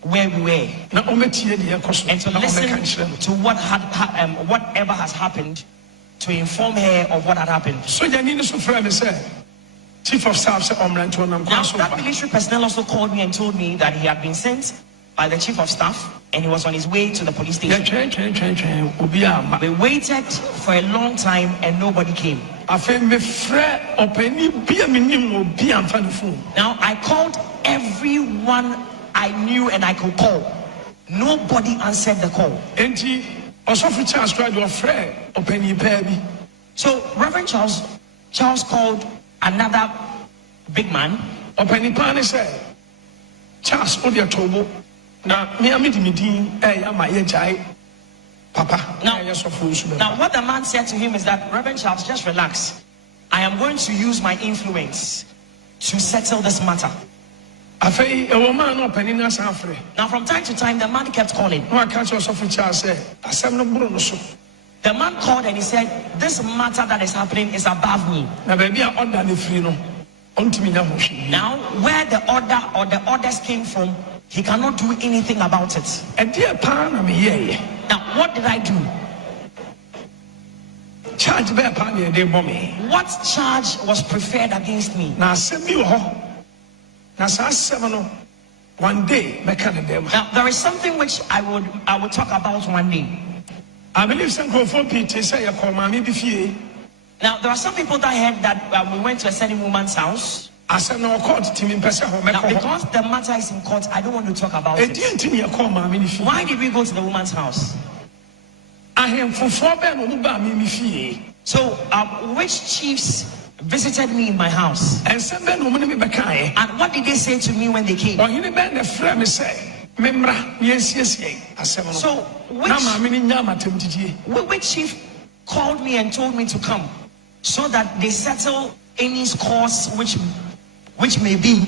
where we were and to listen to whatever has happened, to inform her of what had happened. So Chief of Staff said, now that military personnel also called me and told me that he had been sent by the Chief of Staff and he was on his way to the police station. We waited for a long time and nobody came. Now I called everyone I knew and I could call. Nobody answered the call. So Reverend Charles called another big man. Openipane said, Charles Odia Tobo, now me amidimidi, Papa. Now, what the man said to him is that, Reverend Charles, just relax. I am going to use my influence to settle this matter. Now, from time to time, the man kept calling. The man called and he said, this matter that is happening is above me. Now, where the order or the orders came from, he cannot do anything about it. Now, what did I do? What charge was preferred against me? One day, now there is something which I would talk about one day. I believe some people say, now there are some people that heard that we went to a certain woman's house. I said no court team in person. Now, because the matter is in court, I don't want to talk about it. Why did we go to the woman's house? So, which chiefs visited me in my house? And what did they say to me when they came? So, which chief called me and told me to come so that they settle any scores which may be?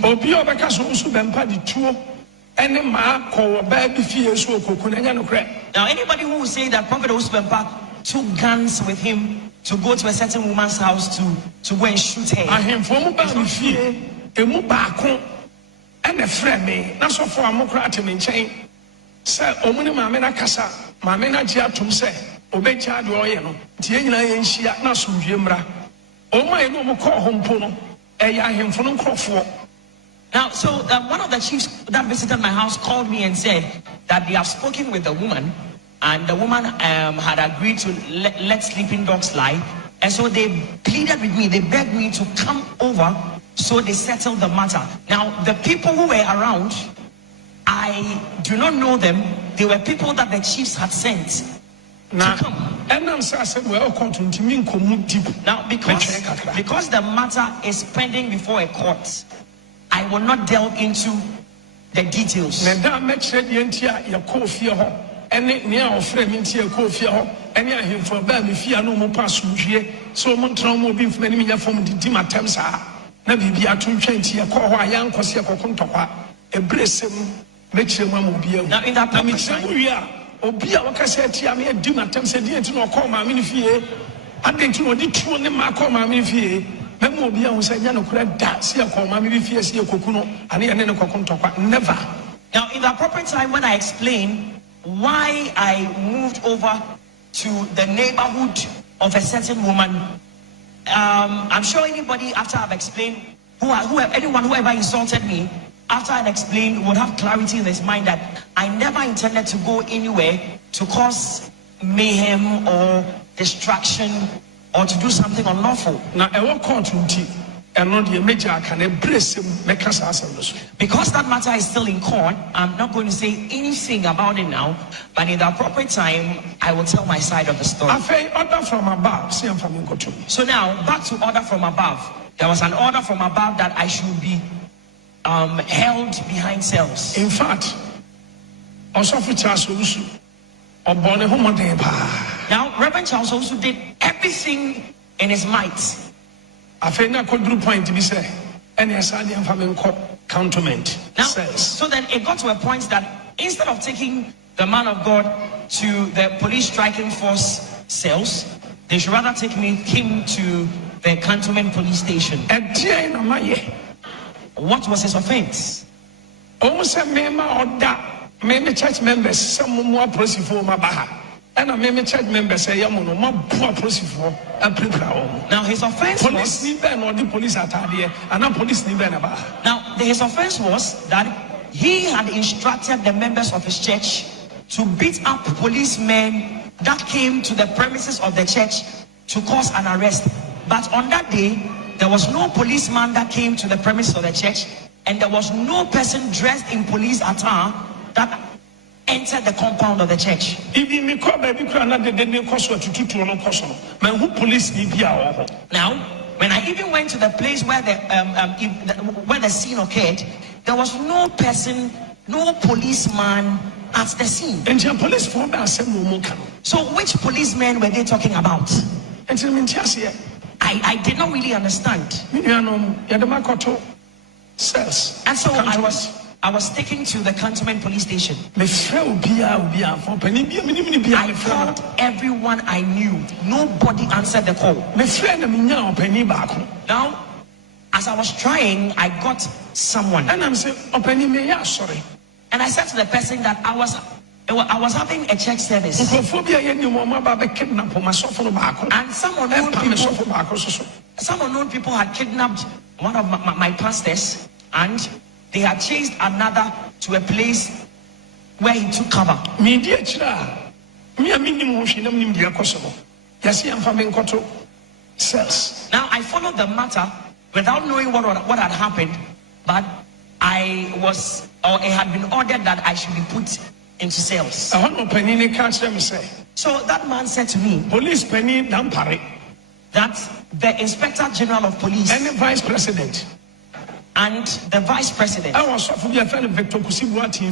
Now, anybody who will say that Prophet Usbempa took guns with him to go to a certain woman's house to go and shoot her. Now, so one of the chiefs that visited my house called me and said that they have spoken with the woman, and the woman had agreed to let sleeping dogs lie, and so they pleaded with me, they begged me to come over, so they settled the matter. Now, the people who were around, I do not know them. They were people that the chiefs had sent to come. Now, because the matter is pending before a court, I will not delve into the details. Now, in that Never. Now, in the appropriate time, when I explain why I moved over to the neighborhood of a certain woman, I'm sure anybody, after I've explained, anyone who ever insulted me, after I've explained, would have clarity in his mind that I never intended to go anywhere to cause mayhem or distraction or to do something unlawful. Now, I won't continue. Because that matter is still in court, I'm not going to say anything about it now, but in the appropriate time, I will tell my side of the story. Order from above. So now, back to order from above. There was an order from above that I should be held behind cells. In fact, now, Reverend Charles also did everything in his might. Now, so then it got to a point that instead of taking the man of God to the police striking force cells, they should rather take him to the cantonment police station. What was his offense? Church members, some more and a church member say, now his offense was, now his offense was that he had instructed the members of his church to beat up policemen that came to the premises of the church to cause an arrest. But on that day, there was no policeman that came to the premises of the church, and there was no person dressed in police attire that entered the compound of the church. Now, When I even went to the place where the scene occurred, there was no person, no policeman at the scene. And your police form So which policemen were they talking about? I did not really understand. And so I was taken to the cantonment police station. I called everyone I knew. Nobody answered the call. Now, as I was trying, I got someone. And I said to the person that I was having a church service. And some unknown people had kidnapped one of my pastors, and they had chased another to a place where he took cover. Now I followed the matter without knowing what had happened, but it had been ordered that I should be put into cells. So that man said to me, police penny dampare, that the Inspector General of Police and the Vice President and the Vice President I was of your friend Victor Kusibuati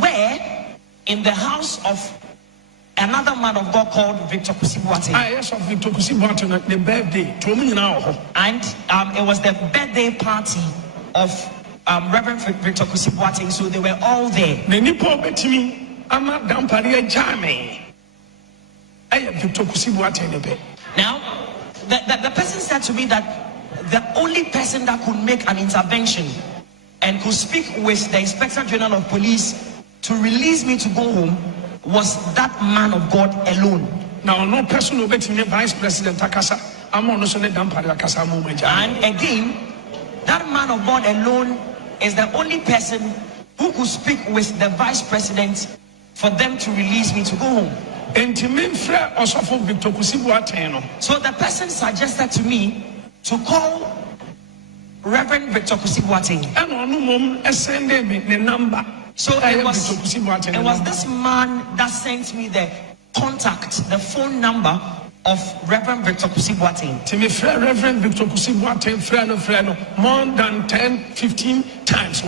were in the house of another man of God called Victor Kusibuati. Yes, of Victor Kusibuati, the birthday to me now. And it was the birthday party of Reverend Victor Kusibuati, so they were all there. The Nipo betimi ama dampare jame. Victor Kusibuati. Now, the person said to me that the only person that could make an intervention and could speak with the Inspector General of Police to release me to go home was that man of God alone. Now, no person will bet me Vice President Takasa. I'm on the dampare Akasa moment. And again, that man of God alone is the only person who could speak with the Vice President for them to release me to go home. So the person suggested to me to call Reverend Victor Kusibuati. So it was this man that sent me the phone number of Reverend Victor Kusibuati. Reverend Victor Kusibuati, more than 10-15 times.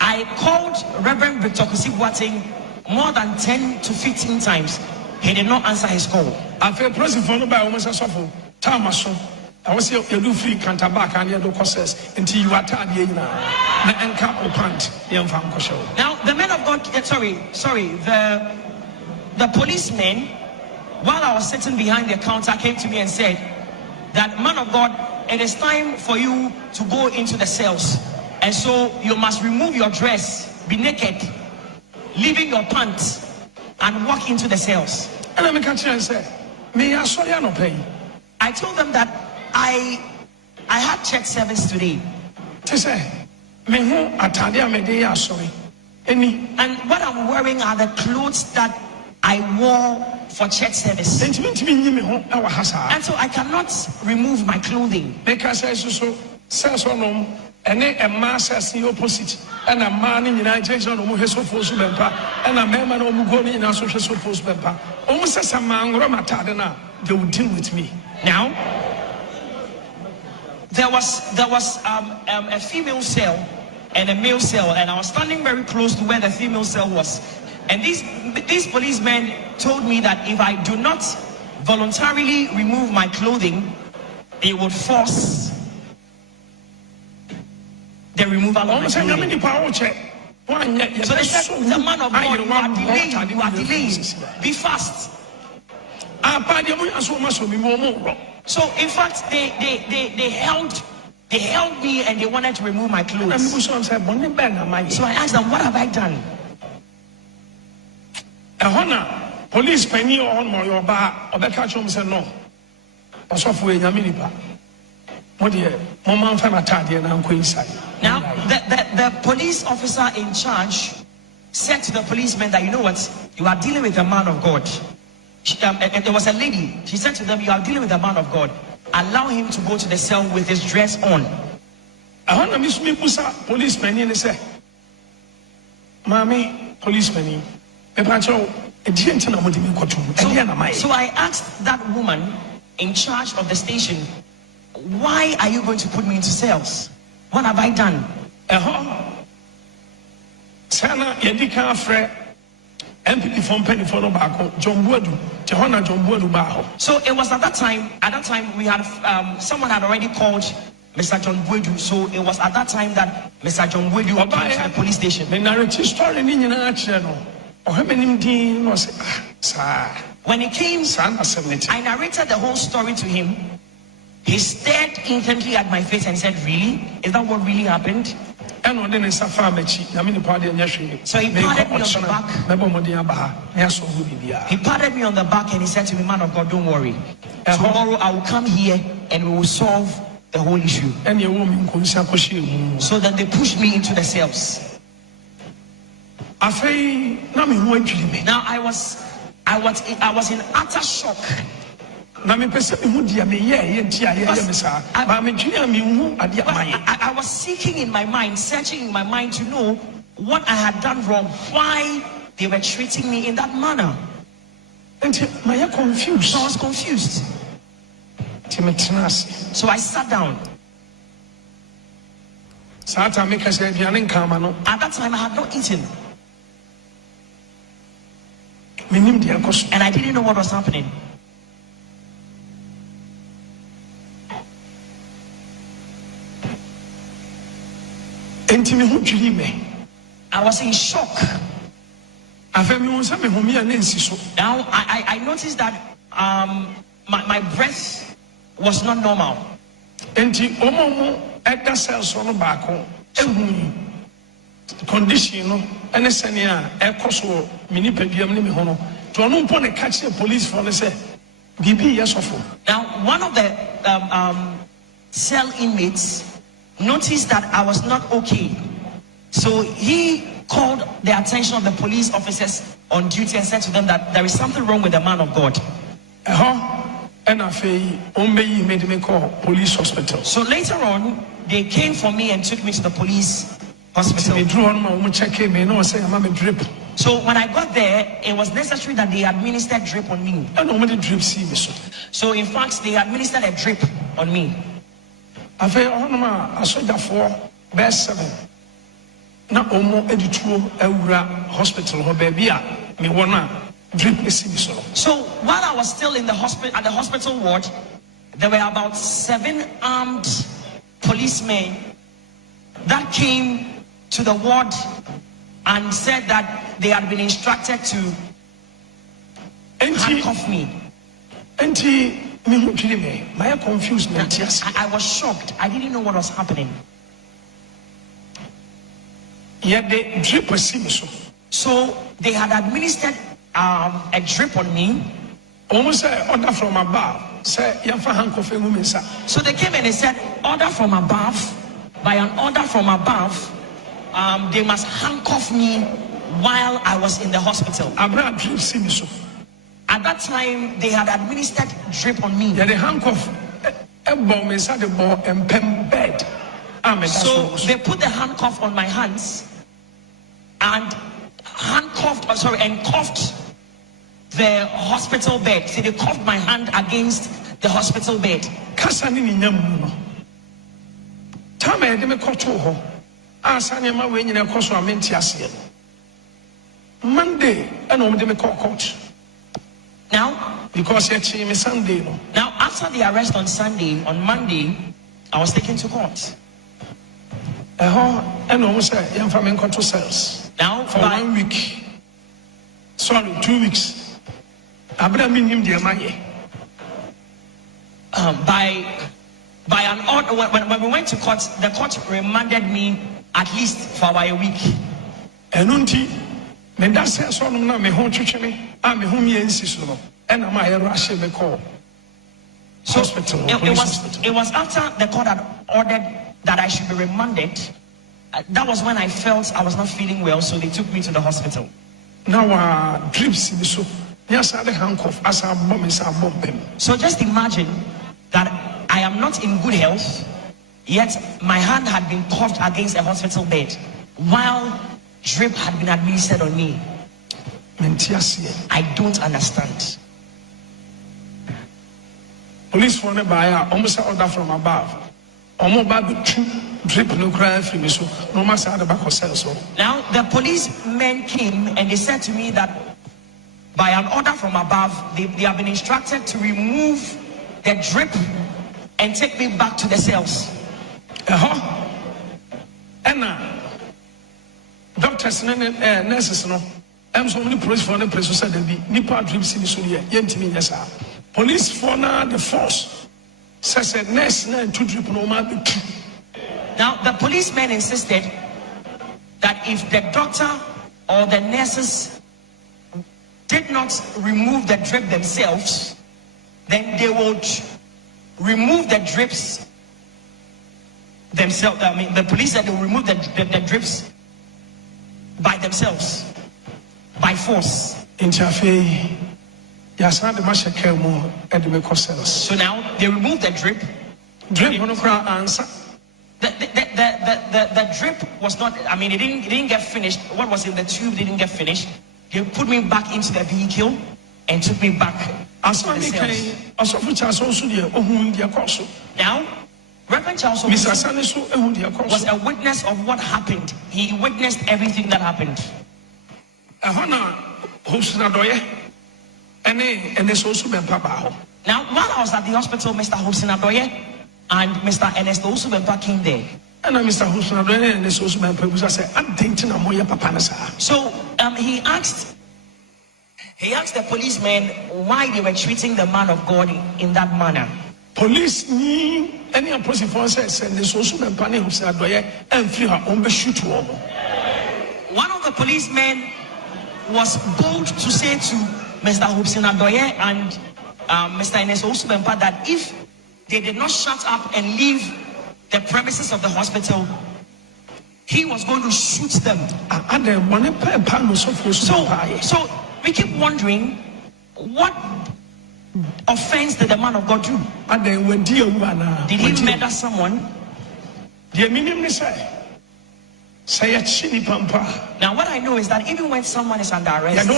I called Reverend Victor Kusibuati more than 10 to 15 times. He did not answer his call. I feel present for nobody almost a suffer. Tamaso. I was here, you do free cantabac and you do courses until you are tired. Now, the men of God, the policeman, while I was sitting behind the counter, came to me and said that, man of God, it is time for you to go into the cells. And so you must remove your dress, be naked, leaving your pants, and walk into the cells. And I said, I told them that I had church service today. And what I'm wearing are the clothes that I wore for church service. And so I cannot remove my clothing. And a mass as the opposite, and a man in the United States on Muheso Force Bempa, and a man on Mugoni in Association Force Bempa. Almost as a man, Ramatadana, they would deal with me. Now, there was a female cell and a male cell, and I was standing very close to where the female cell was. And these policemen told me that if I do not voluntarily remove my clothing, they would force the removal of my clothing. So they said, the man of God, you are delaying. Be fast. So in fact, they held me and they wanted to remove my clothes. So I asked them, what have I done? Police penny on my bar, or the catch home said no. Now, the police officer in charge said to the policeman that, you know what, you are dealing with a man of God. There was a lady. She said to them, you are dealing with a man of God. Allow him to go to the cell with his dress on. I want to miss me, policeman, and say, Mammy, policeman, So I asked that woman in charge of the station, why are you going to put me into cells? What have I done? Sana yedika afre MPP from Penny for no bako John Boadu Tehona John Boadu baho. So it was at that time we had someone had already called Mr. John Boadu. So it was at that time that Mr. John Boadu came to the police station. The narrative story ni nyina achire no. Ohemeni din no say sir. When he came, I narrated the whole story to him. He stared intently at my face and said, "Really? Is that what really happened?" So he patted me on the back. He patted me on the back and he said to me, "Man of God, don't worry. Tomorrow I will come here and we will solve the whole issue." So then they pushed me into the cells. Now I was in utter shock. I was seeking in my mind, searching in my mind to know what I had done wrong, why they were treating me in that manner. So I was confused. So I sat down. At that time I had not eaten. And I didn't know what was happening. I was in shock. Now I noticed that my breath was not normal. Condition no ene senia e koso mini peduam ni me ho no to no mpo ne catch the police for ne say bibi yesofo. Now one of the cell inmates noticed that I was not okay, so he called the attention of the police officers on duty and said to them that there is something wrong with the man of God. And I made me call police hospital. So later on they came for me and took me to the police hospital. So when I got there, it was necessary that they administered drip on me. So in fact, they administered a drip on me. Best 7. Na omo edituo awura hospital ho baby me wona drip esi. So while I was still in the hospital at the hospital ward, there were about 7 armed policemen that came to the ward and said that they had been instructed to handcuff me. I confused. I was shocked. I didn't know what was happening. So they had administered a drip on me. Almost order from above. So they came and they said, order from above. By an order from above, they must handcuff me while I was in the hospital. At that time, they had administered drip on me. So they put the handcuff on my hands and cuffed the hospital bed. See, they cuffed my hand against the hospital bed. Monday, and court. Now, because Sunday. Now, after the arrest on Sunday, on Monday, I was taken to court. And almost cells. Now, for 1 week. Sorry, 2 weeks. By an order, when we went to court, the court remanded me at least for about a week. And until me that says on me home me, I'm home and I'm a rush me call. So it was after the court had ordered that I should be remanded. That was when I felt I was not feeling well, so they took me to the hospital. Now drips in the soup. Yes, I handcuff as a bomb is a bomb. So just imagine that I am not in good health, yet my hand had been cuffed against a hospital bed while drip had been administered on me. I don't understand. Police phone by almost order from above. Almost bad drip no cry from me, so no matter the back of so. Now the policemen came and they said to me that by an order from above, they have been instructed to remove the drip and take me back to the cells. And doctors and nurses no. I'm so many police phone and press said the nipa drips in the studio. Yentimi yesa. Police phone the force says a nurse and two drip no man. Now the policemen insisted that if the doctor or the nurses did not remove the drip themselves, then they would remove the drips themselves. I mean, the police said they will remove the drips by themselves, by force. In Chafe, so now they removed the drip. The drip was not, I mean, it didn't get finished. What was in the tube didn't get finished. They put me back into the vehicle and took me back to the cells. Now, Reverend Charles was a witness of what happened. He witnessed everything that happened. Now, while I was at the hospital, Mr. Hossein Adoye and Mr. Ernest Osubempa came there. And Mr. Hossein Adoye and Ernest Osubempa said, "I'm thinking I'm your papa." So he asked the policemen why they were treating the man of God in that manner. Police ni any opposing forces and this also been planning who said and free her own shoot one. One of the policemen was bold to say to Mr. Hossein Adoye and Mr. Ernest Osubempa that if they did not shut up and leave the premises of the hospital, he was going to shoot them. So we keep wondering, what offense did the man of God do? Did he murder someone? Now what I know is that even when someone is under arrest,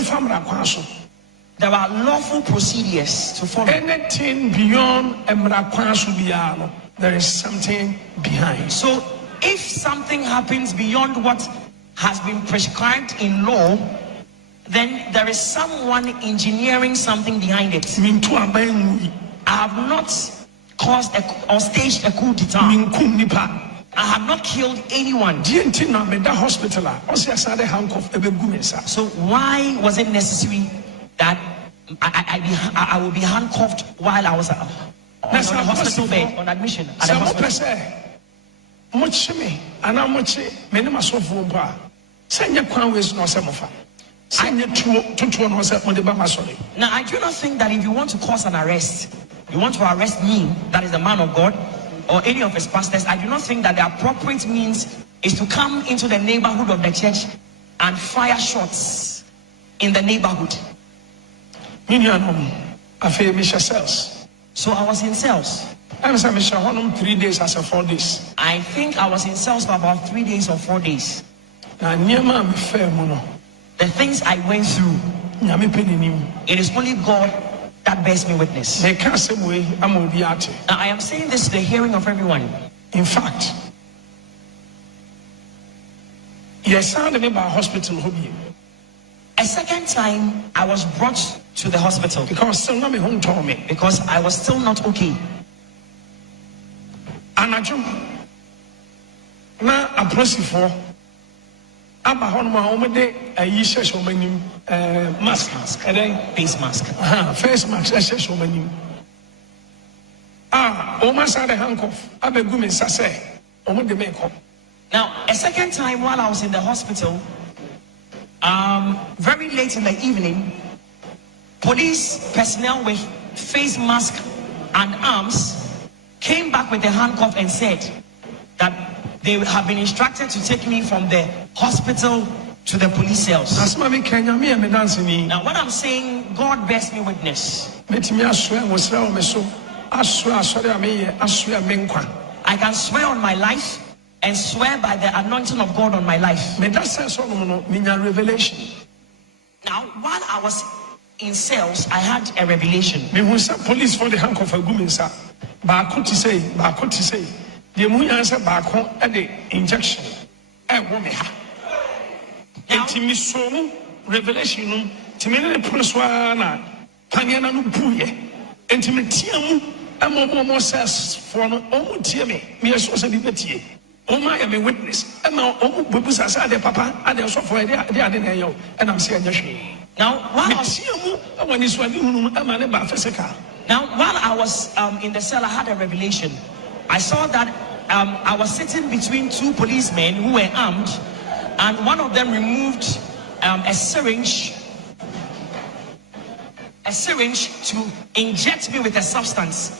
there are lawful procedures to follow. Anything beyond there is something behind. So if something happens beyond what has been prescribed in law, then there is someone engineering something behind it. I have not caused or staged a coup d'etat. I have not killed anyone. So why was it necessary that I will be handcuffed while I was on the hospital bed on admission at the hospital? Now I do not think that if you want to cause an arrest, you want to arrest me, that is the man of God, or any of his pastors, I do not think that the appropriate means is to come into the neighborhood of the church and fire shots in the neighborhood. So I was in cells. I 3 days as a 4 days. I think I was in cells for about 3 days or 4 days. The things I went through, it is only God that bears me witness. Now I am saying this to the hearing of everyone. In fact, yes, I am about hospital. A second time, I was brought to the hospital because I was still not okay. And I jump now a process for mask, face mask. Face mask, almost had a handcuff. Now, a second time while I was in the hospital, very late in the evening, police personnel with face mask and arms came back with a handcuff and said that they have been instructed to take me from the hospital to the police cells. Now what I'm saying, God bears me witness. I can swear on my life and swear by the anointing of God on my life. Revelation. Now, while I was in cells, I had a revelation. Me who say police for the handcuff a guminsa. Baako to say. The moon answer baako at the injection. Woman ha. And to me so revelation to me the police wana panyana no puye. And to me tiamu more says for no tia me so say be I am a witness. And now Bubusa said the papa and the software they are the and I'm saying now while I was in the cell, I had a revelation. I saw that I was sitting between two policemen who were armed, and one of them removed a syringe to inject me with a substance.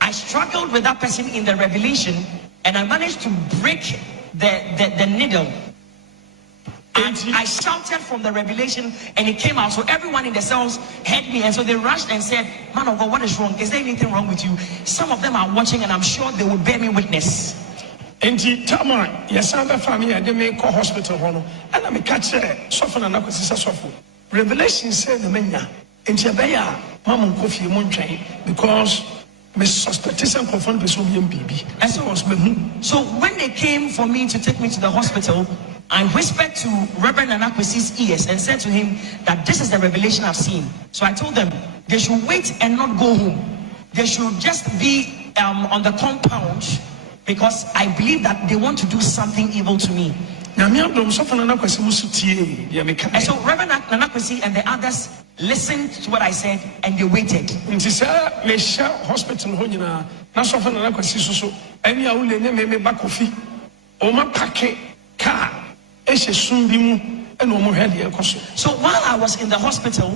I struggled with that person in the revelation, and I managed to break the needle. And I shouted from the revelation, and it came out. So everyone in the cells heard me, and so they rushed and said, "Man of God, what is wrong? Is there anything wrong with you?" Some of them are watching, and I'm sure they will bear me witness. And Tama, yes, I'm a family, and they may call hospital, and I'm a catcher, soften and suffer. Revelation said the mania, and Chabaya, Mamma Coffee Moonchain, because Miss Suspectation confirmed the Soviet baby. And so when they came for me to take me to the hospital, I whispered to Reverend Anakwesi's ears and said to him that this is the revelation I've seen. So I told them they should wait and not go home. They should just be on the compound, because I believe that they want to do something evil to me. And so Reverend Anakwesi and the others listened to what I said, and they waited. So while I was in the hospital,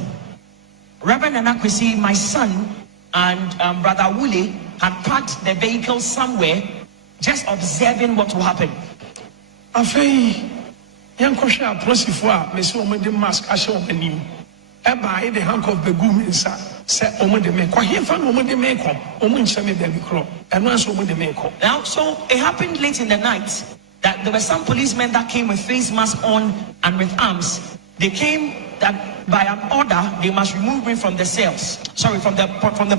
Reverend Anakwesi, my son, and Brother Wule had parked the vehicle somewhere, just observing what will happen. Mask, I show the hand of the goomins. Now, so it happened late in the night that there were some policemen that came with face masks on and with arms. They came that by an order they must remove me from the cells. Sorry, from the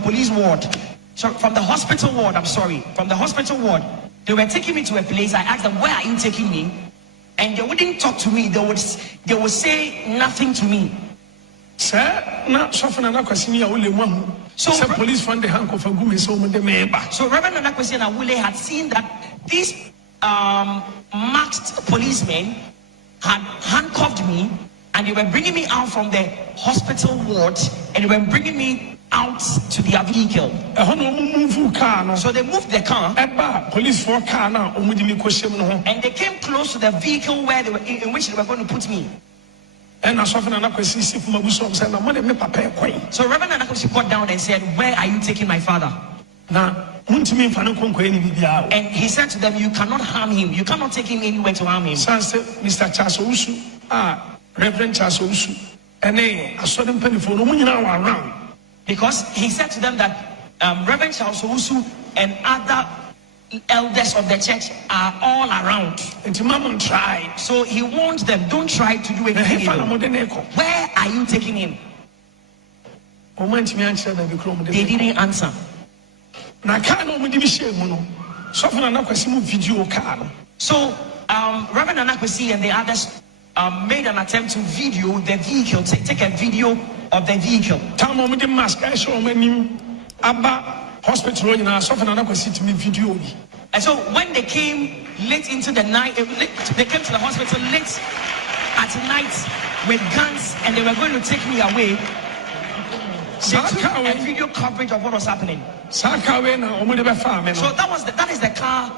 police ward. So from the hospital ward. I'm sorry, from the hospital ward. They were taking me to a place. I asked them, "Where are you taking me?" And they wouldn't talk to me. They would say nothing to me. So police found the handcuff of Gumi. So Reverend Anakwesi and Awule had seen that these masked policemen had handcuffed me, and they were bringing me out from the hospital ward, and they were bringing me out to their vehicle. So they moved the car, police for car now, and they came close to the vehicle where they were in which they were going to put me. And so Reverend Anakwesi got down and said, "Where are you taking my father?" And he said to them, "You cannot harm him. You cannot take him anywhere to harm him." Mr. Chasosu, Reverend Chasosu, and I saw them penny for around. Because he said to them that Reverend Chasosu and other elders of the church are all around. And Mama tried. So he warned them, "Don't try to do anything evil. Where are you taking him?" They didn't answer. So Reverend Anakwesi and the others made an attempt to video the vehicle, take a video of the vehicle. Hospital video. And so when they came late into the night, they came to the hospital late at night with guns, and they were going to take me away. They took a video coverage of what was happening. So that is the car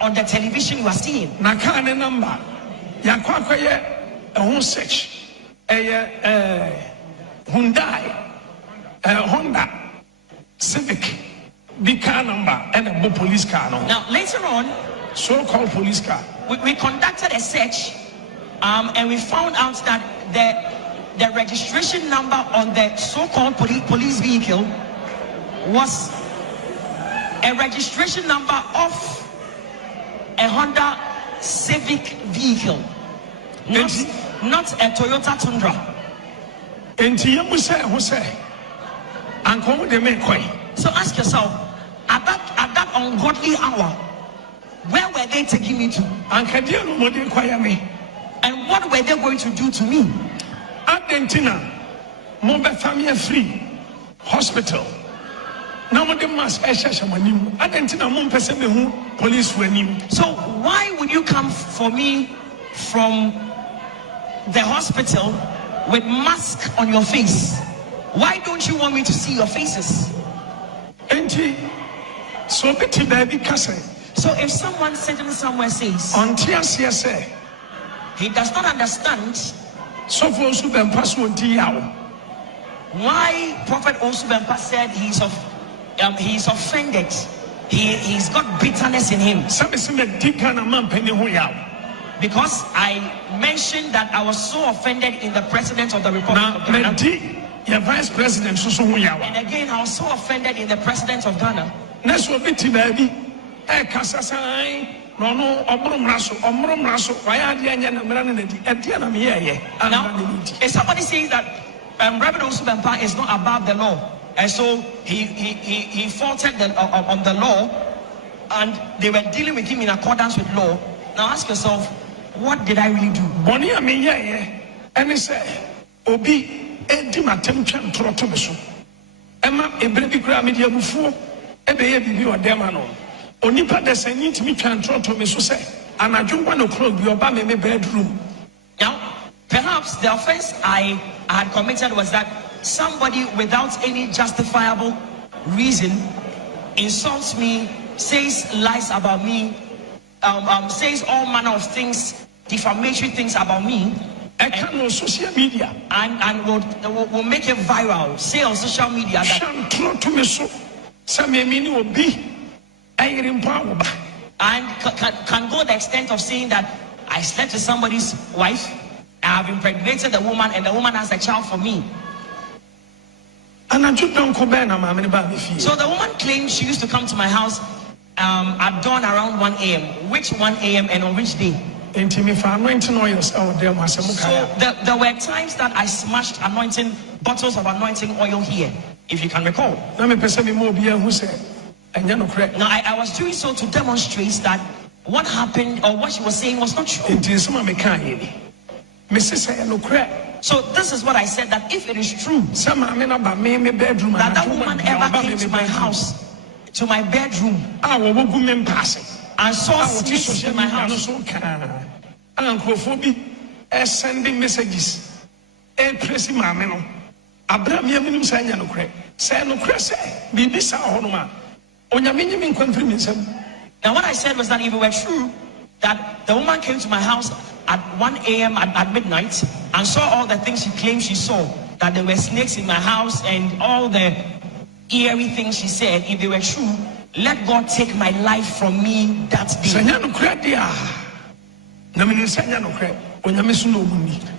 on the television you are seeing. Number. Yakwaye a home search. Hyundai, Honda Civic, big car number, and a police car number. Now later on, so-called police car. We conducted a search, and we found out that the registration number on the so-called police vehicle was a registration number of a Honda Civic vehicle, not a Toyota Tundra. So ask yourself, at that ungodly hour, where were they taking me to? And what were they going to do to me? Argentina, Mobile Family Free Hospital. Argentina, police. So why would you come for me from the hospital with mask on your face? Why don't you want me to see your faces? So if someone sitting somewhere says he does not understand why Prophet Osubempa said he's offended, he's got bitterness in him, because I mentioned that I was so offended in the president of the Republic of Ghana, your vice president and again I was so offended in the president of Ghana. Now, if somebody says that Reverend Osubempa is not above the law, and so he faulted on the law, and they were dealing with him in accordance with law. Now ask yourself, what did I really do? Bonnie, I mean, and he said, Obi, Edim attention to Rotomiso. Emma, a baby gramedia before, a baby or demano. Onipa des need to meet and Rotomiso say, and I don't want to close your bammy bedroom. Now, perhaps the offense I had committed was that somebody without any justifiable reason insults me, says lies about me, says all manner of things, defamatory things about me, and social media, and will make it viral, say on social media that and can go the extent of saying that I slept with somebody's wife, I have impregnated the woman, and the woman has a child for me. So the woman claims she used to come to my house at dawn around 1 a.m. Which 1 a.m. and on which day? So there were times that I smashed bottles of anointing oil here, if you can recall. Now I was doing so to demonstrate that what happened or what she was saying was not true. So this is what I said, that if it is true that that woman ever came to my house, to my bedroom, and saw snakes in my house, sending messages, pressing my men, Abraham saying, now what I said was that if it were true that the woman came to my house at 1 a.m. at midnight and saw all the things she claimed she saw, that there were snakes in my house and all the eerie things she said, if they were true, let God take my life from me that day.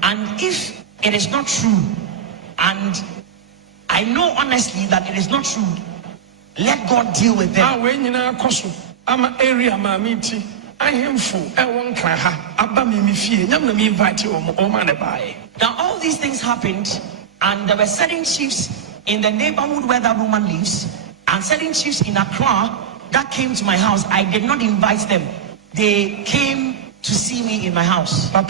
And if it is not true, and I know honestly that it is not true, let God deal with them. Now all these things happened, and there were certain chiefs in the neighborhood where that woman lives, and certain chiefs in Accra that came to my house. I did not invite them. They came to see me in my house. They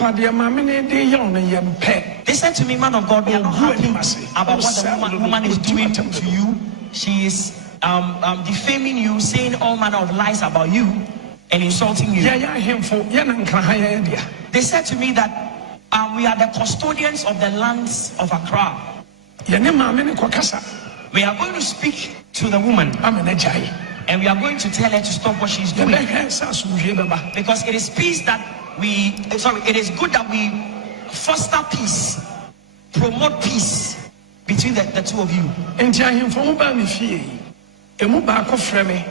said to me, man of God, we are not happy about what the woman is doing to you. She is defaming you, saying all manner of lies about you and insulting you. They said to me that we are the custodians of the lands of Accra. We are going to speak to the woman, and we are going to tell her to stop what she's doing, because it is peace that it is good that we foster peace, promote peace between the two of you.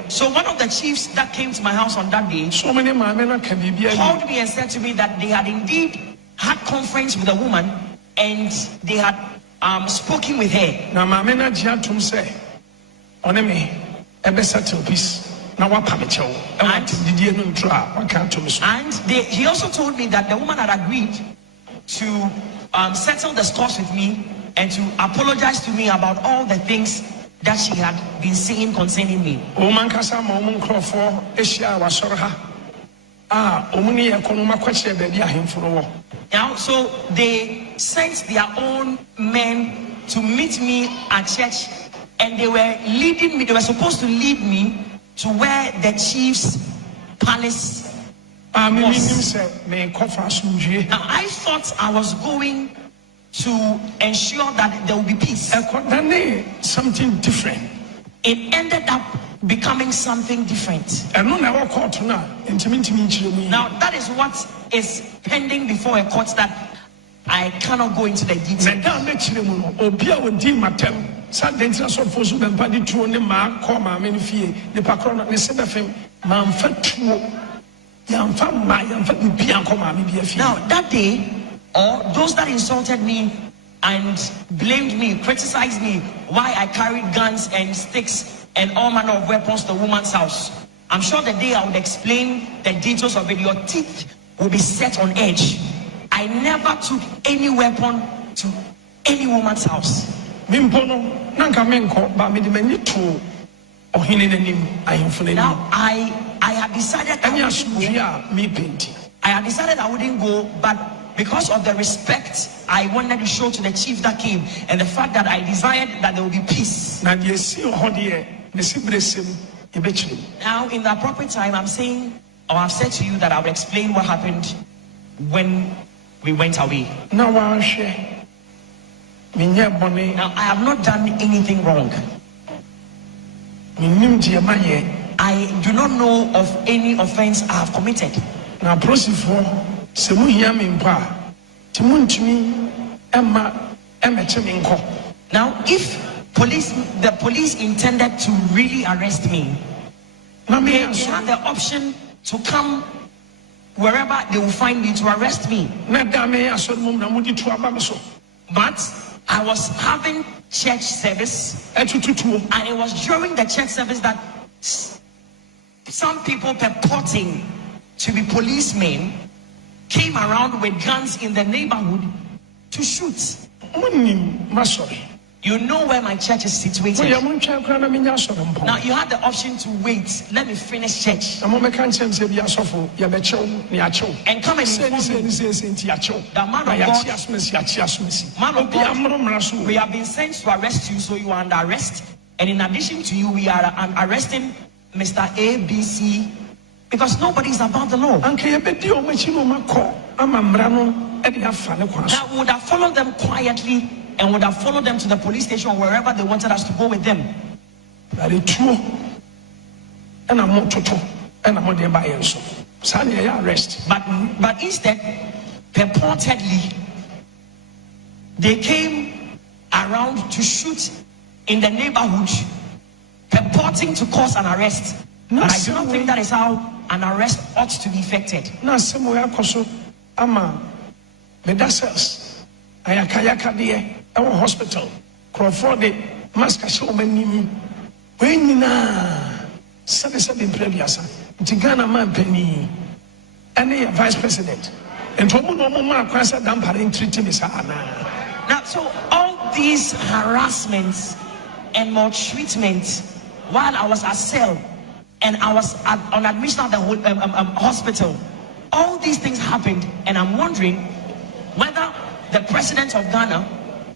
So one of the chiefs that came to my house on that day called me and said to me that they had indeed had conference with a woman, and they had spoken with her. And he also told me that the woman had agreed to settle the scores with me and to apologize to me about all the things that she had been saying concerning me. Now, so they sent their own men to meet me at church, and they were leading me. They were supposed to lead me to where the chief's palace was. Now, I thought I was going to ensure that there will be peace. Something different. It ended up becoming something different. Now, that is what is pending before a court that I cannot go into the details. Now, that day, or those that insulted me and blamed me, criticized me, why I carried guns and sticks and all manner of weapons to the woman's house, I'm sure the day I would explain the details of it, your teeth will be set on edge. I never took any weapon to any woman's house. Now, I had decided I wouldn't go, but because of the respect I wanted to show to the chief that came, and the fact that I desired that there would be peace. Now, in the appropriate time, I'm saying, or I've said to you that I will explain what happened when we went away. Now, I have not done anything wrong. I do not know of any offense I have committed. Now, if the police intended to really arrest me, they had the option to come wherever they will find me to arrest me. But I was having church service, and it was during the church service that some people purporting to be policemen came around with guns in the neighborhood to shoot. You know where my church is situated. Now, you had the option to wait. Let me finish church and come and inform me that man of God, we have been sent to arrest you, so you are under arrest. And in addition to you, we are arresting Mr. ABC because nobody is above the law. That would have followed them quietly and would have followed them to the police station or wherever they wanted us to go with them. But instead, purportedly, they came around to shoot in the neighborhood, purporting to cause an arrest. But I do not think that is how an arrest ought to be effected. Our hospital, Crawford, Mascasho, when seven previous, Tigana man penny, and the vice president, and treating now, so all these harassments and maltreatment while I was at cell and I was on admission at the hospital, all these things happened, and I'm wondering whether the president of Ghana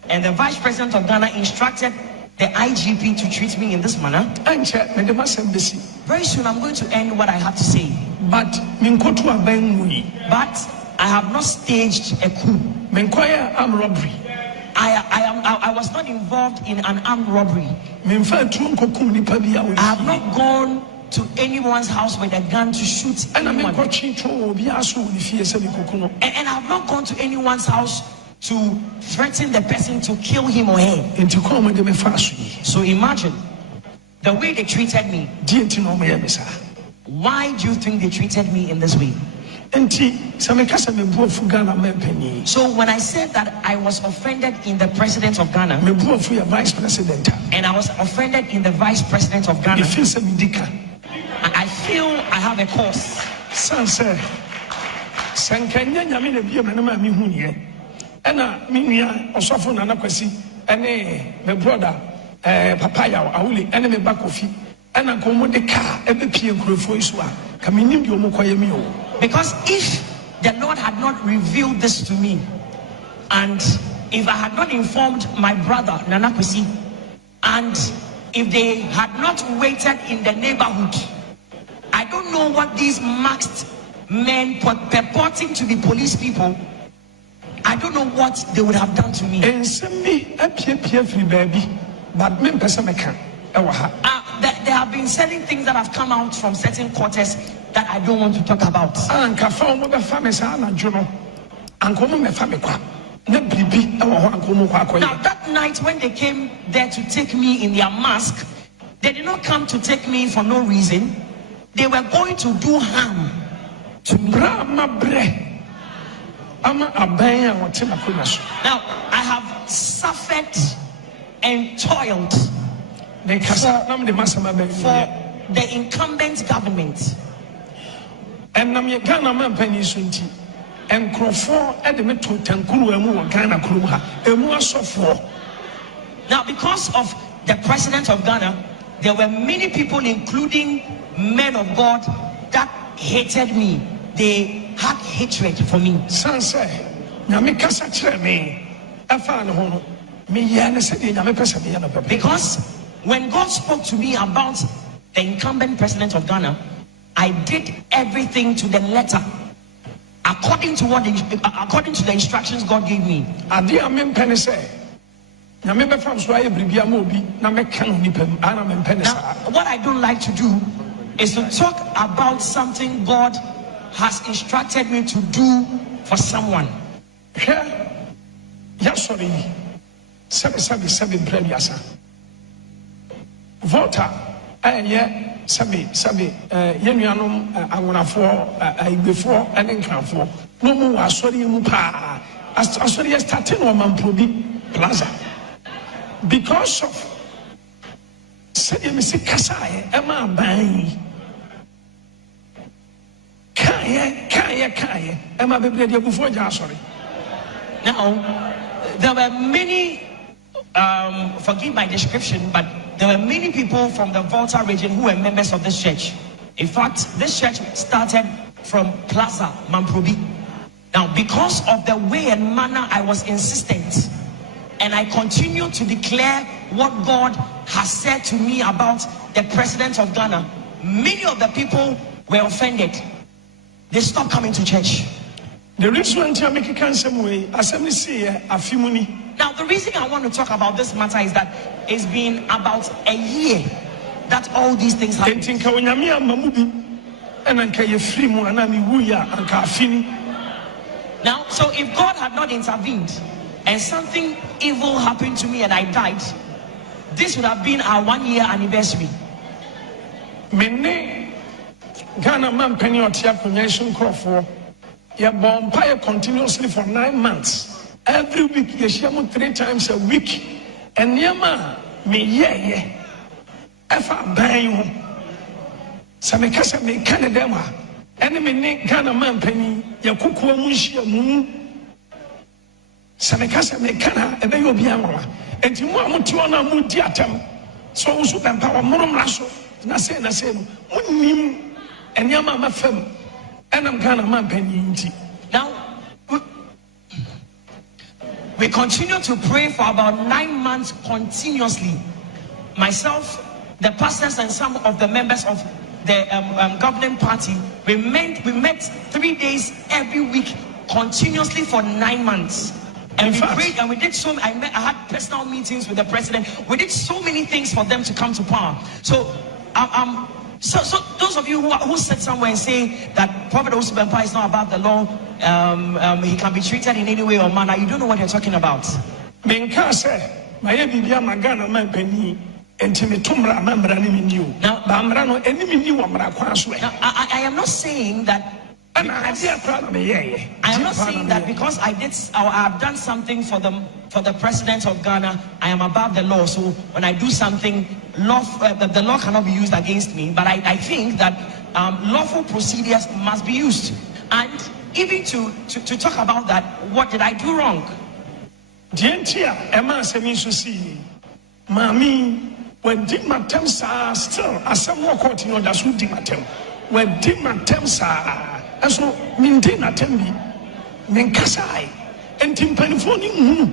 and the vice president of Ghana instructed the IGP to treat me in this manner. Very soon I'm going to end what I have to say. But I have not staged a coup. Armed robbery. I was not involved in an armed robbery. I have not gone to anyone's house with a gun to shoot anyone. And I have not gone to anyone's house to threaten the person to kill him or her. So imagine the way they treated me. Why do you think they treated me in this way? So when I said that I was offended in the president of Ghana, and I was offended in the vice president of Ghana, I feel I have a cause. ene my brother papaya awuli ene me bakofi ena komo de car ebe pie nkrofo isu a ka menim de omokoye mi o. Because if the Lord had not revealed this to me, and if I had not informed my brother Nana Kwesi, and if they had not waited in the neighborhood, I don't know what these masked men purporting to be police people, I don't know what they would have done to me. And send me a free baby, but me person can. There have been certain things that have come out from certain quarters that I don't want to talk about. Now that night when they came there to take me in their mask, they did not come to take me for no reason. They were going to do harm to me. Now I have suffered and toiled for the incumbent government. And now because of the president of Ghana, there were many people, including men of God, that hated me. They had hatred for me. Because when God spoke to me about the incumbent president of Ghana, I did everything to the letter, according to the instructions God gave me. Now, what I don't like to do is to talk about something God has instructed me to do for someone. Voter, before and Enkanfo. No more sorry mupa. As starting on Mamprobi Plaza. Because of say Kasai, Emma Bang. Kaya, Emma Biblia before sorry. Now, there were many, forgive my description, but there were many people from the Volta region who were members of this church. In fact, this church started from Plaza Mamprobi. Now, because of the way and manner I was insistent, and I continued to declare what God has said to me about the president of Ghana, many of the people were offended. They stopped coming to church. The reason to make it some way, assembly say a few money. Now, the reason I want to talk about this matter is that it's been about a year that all these things happened. Now, so if God had not intervened and something evil happened to me and I died, this would have been our 1 year anniversary. Ghana man penny or Tiapunation Crawford. You're born continuously for 9 months. Every week, you share 3 times a week. And Yama, me, yeah. If I buy you, some casa me Canada, enemy Ghana man penny, Yakuku Mushia Moon. Some casa me Cana, and they will be Amara. And you want to honor Mundiatam. So, super power, Morum Lasso, Nase, Munim. And Yama Mafem, and I'm kind of man penny. Now, we continue to pray for about 9 months continuously. Myself, the pastors, and some of the members of the governing party, we met 3 days every week continuously for 9 months. And we prayed, and we did so. I had personal meetings with the president. We did so many things for them to come to power. So, So those of you who sit somewhere and say that Prophet Osubenpa is not about the law, he can be treated in any way or manner, you don't know what you're talking about. Now, I am not saying that. I am not saying that because I have done something for the president of Ghana, I am above the law. So when I do something, the law cannot be used against me. But I think that lawful procedures must be used. And even to talk about that, what did I do wrong? Dientia, Emma Semisu see, Mammy, when Dim Matemsa still, as some more continue, that's who Dim Matem. When Dim Matemsa, and so maintain Atembi, Menkasai, and Tim Penifoni,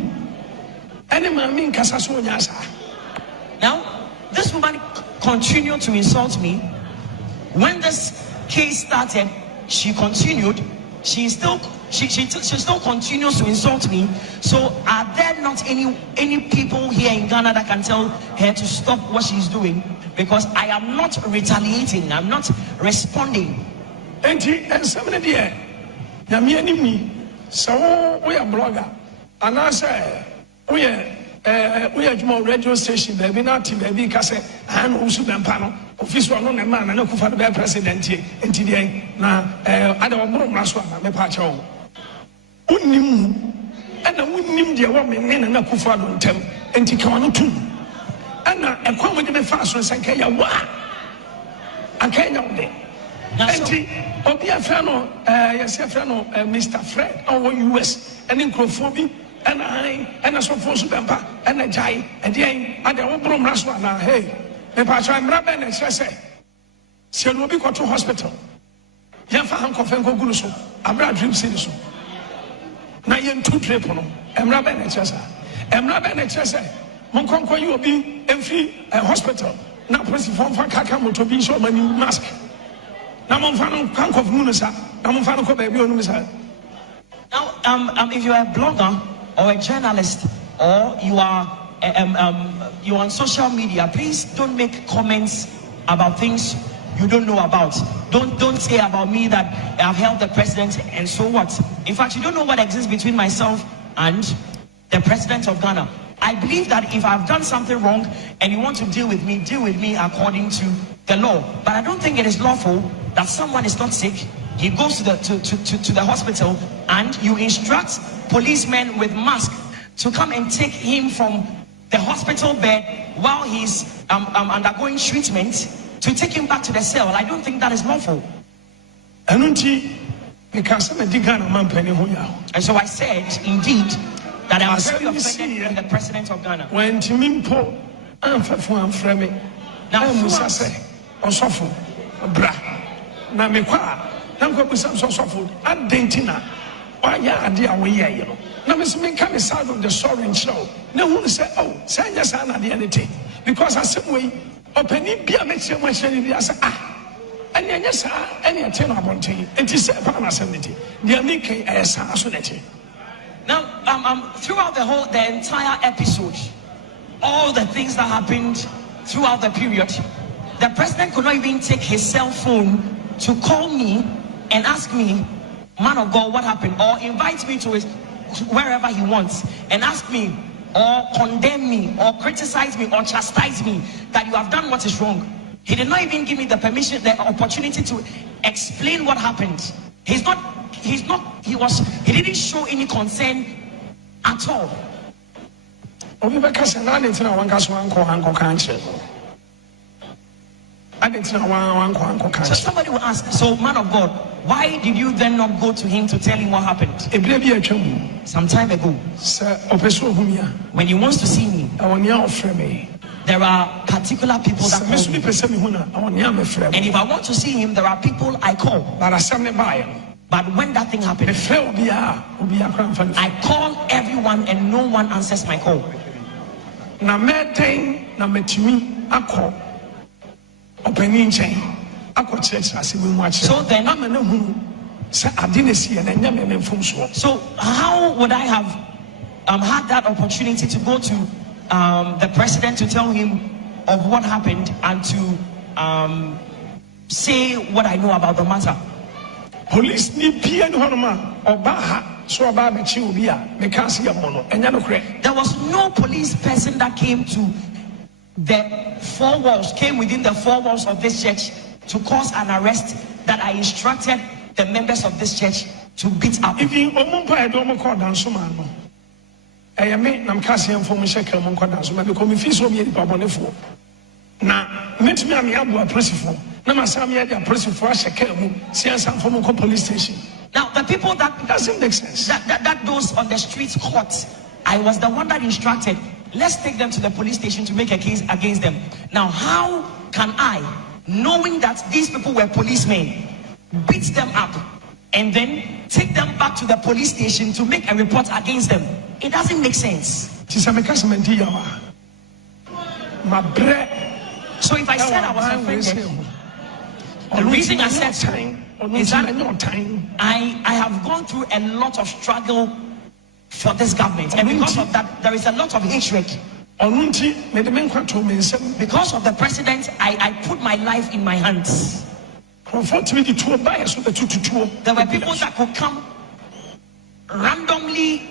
and Mammy Casasoyasa. Now, this woman continued to insult me. When this case started, she continued. She still continues to insult me. So are there not any people here in Ghana that can tell her to stop what she's doing? Because I am not retaliating. I'm not responding. And somebody there, me. So we are blogger, and I say we are more radio station. Baby, not baby, cause I know who's been panel. Office one on a man, and I could find the president here. And today, now I don't know Maswa, my patch home. Unim, and I wouldn't name the woman and I could find them, and Tikano too. And I come with the fast ones and Kaya, what? I can't know them. And Obia Frano, yes, Frano, Mr. Fred, our US, and in Crophobia. And I saw for Subampa, and a jay, and the end, and the Obrom Raswa. Now, hey, the patch I'm Rabban and say, she will be got to hospital. Yafa Hankofenko Guruso, Abra Dream Citizen. Nayan 2 triple, and Rabban and Chessa. And Rabban and Chessa, Monconco, you will be in free hospital. Now, President for Kakamo to be so many mask. Now, Monfano Kanko of Munasa, now Monfano baby on Misa. Now, if you are a blogger or a journalist, or you are you're on social media, please don't make comments about things you don't know about. Don't say about me that I've helped the president and so what. In fact, you don't know what exists between myself and the president of Ghana. I believe that if I've done something wrong and you want to deal with me according to the law. But I don't think it is lawful that someone is not sick, he goes to the hospital, and you instruct policemen with masks to come and take him from the hospital bed while he's undergoing treatment to take him back to the cell. I don't think that is lawful. And so I said, indeed, that I was very offended with the president of Ghana. When Timimpo, I'm from me. Now, Musa say, or suffer, bra. Now, me qua, now go with some sort of food. I'm dentina. Why, yeah, dear, we you know. Now, Miss Minka is out of the soaring show. No one say, oh, say yes, I'm not the anything. Because I said, we open it, be a mixture, my shady. I said, and yes, any attempt upon tea, and to say, Panasanity, the NKOAA. Now, throughout the entire episode, all the things that happened throughout the period, the president could not even take his cell phone to call me and ask me, man of God, what happened? Or invite me to his wherever he wants and ask me or condemn me or criticize me or chastise me that you have done what is wrong. He did not even give me the permission, the opportunity to explain what happened. He didn't show any concern at all. So somebody will ask, so man of God, why did you then not go to him to tell him what happened? Some time ago, when he wants to see me, there are particular people that call me. And if I want to see him, there are people I call. But when that thing happened, I call everyone and no one answers my call. So how would I have had that opportunity to go to the president to tell him of what happened and to say what I know about the matter? Police need there was no police person that came to the 4 walls, came within the 4 walls of this church to cause an arrest that I instructed the members of this church to beat up. Now the people that doesn't make sense that those on the streets caught I was the one that instructed, let's take them to the police station to make a case against them. Now, how can I, knowing that these people were policemen, beat them up and then take them back to the police station to make a report against them? It doesn't make sense. So if I said I was offended, the reason I said so is that I have gone through a lot of struggle for this government, and because of that there is a lot of hatred. Because of the president, I put my life in my hands. There were people that could come randomly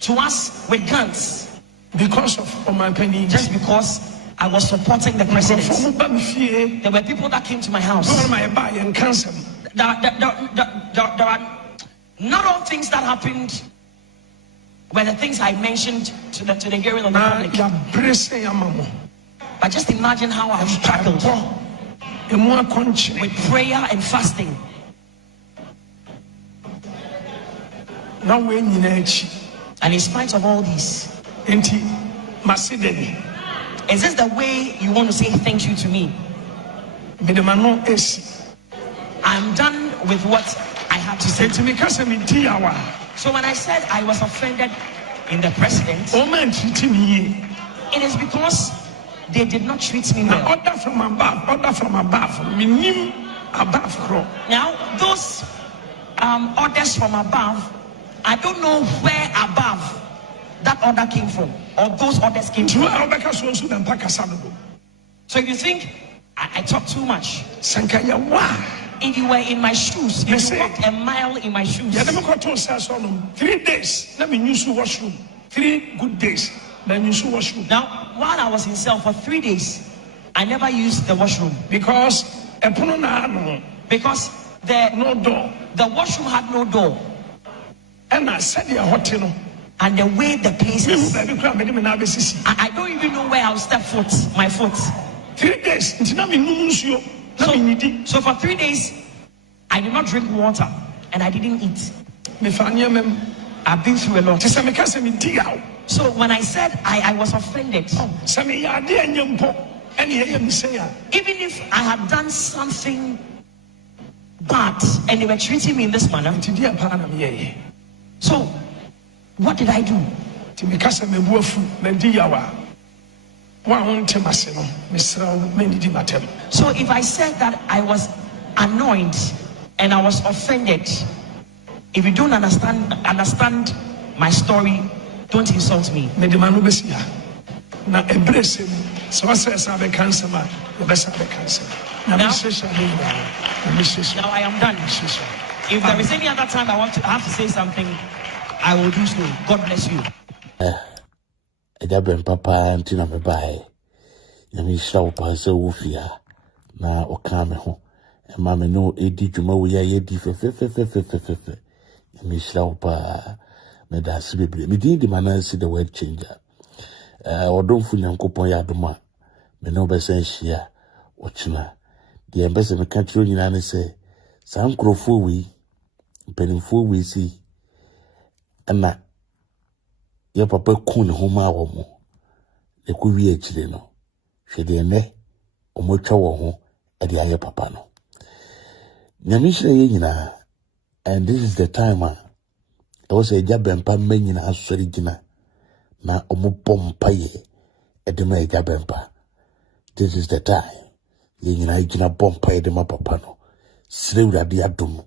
to us with guns because of my opinion, just because I was supporting the president. There were people that came to my house. There are not all things that happened were the things I mentioned to the hearing of the public. But just imagine how I've struggled with prayer and fasting. And in spite of all this, is this the way you want to say thank you to me? I'm done with what I had to say. So when I said I was offended in the president, it is because they did not treat me well. Order from above. Now, those orders from above, I don't know where above that order came from, or those orders came from. So if you think I talk too much, if you were in my shoes, if you walked a mile in my shoes, 3 days, let me use the washroom. 3 good days, then use the washroom. Now, while I was in cell for 3 days, I never used the washroom because the no door. The washroom had no door. And I said, and the way the place is, I don't even know where I'll step my foot. 3 days. So for 3 days, I did not drink water and I didn't eat. I've been through a lot. So when I said I was offended, even if I had done something bad and they were treating me in this manner, so what did I do? So if I said that I was annoyed and I was offended, if you don't understand my story, don't insult me. Now I am done. If there is any other time I have to say something, I will do so. God bless you. Agyapong papa antina me bae. Nyame hira wo pa se wo fia na o ka me ho. E ma me no edi dwuma wo ya di fe. Nyame hira wo pa me da se bebre. Me din di Manasseh the word changer. Odonfu Nyankopon ya doma. Me no be san hia o china. De embese me ka tiro nyina ne se san krofo wi penimfo wi si ana ya papa kun ne homa wo mo e ku wi akire no hwede ne o mo twa wo ho e de aye papa no nyame hire ye nyina. And this is the time I was a Agyapong pa nyina asori gina na o mo bompa ye e de ma Agyapong pa. This is the time ye nyina gina bompa ye de ma papa no sire urade adom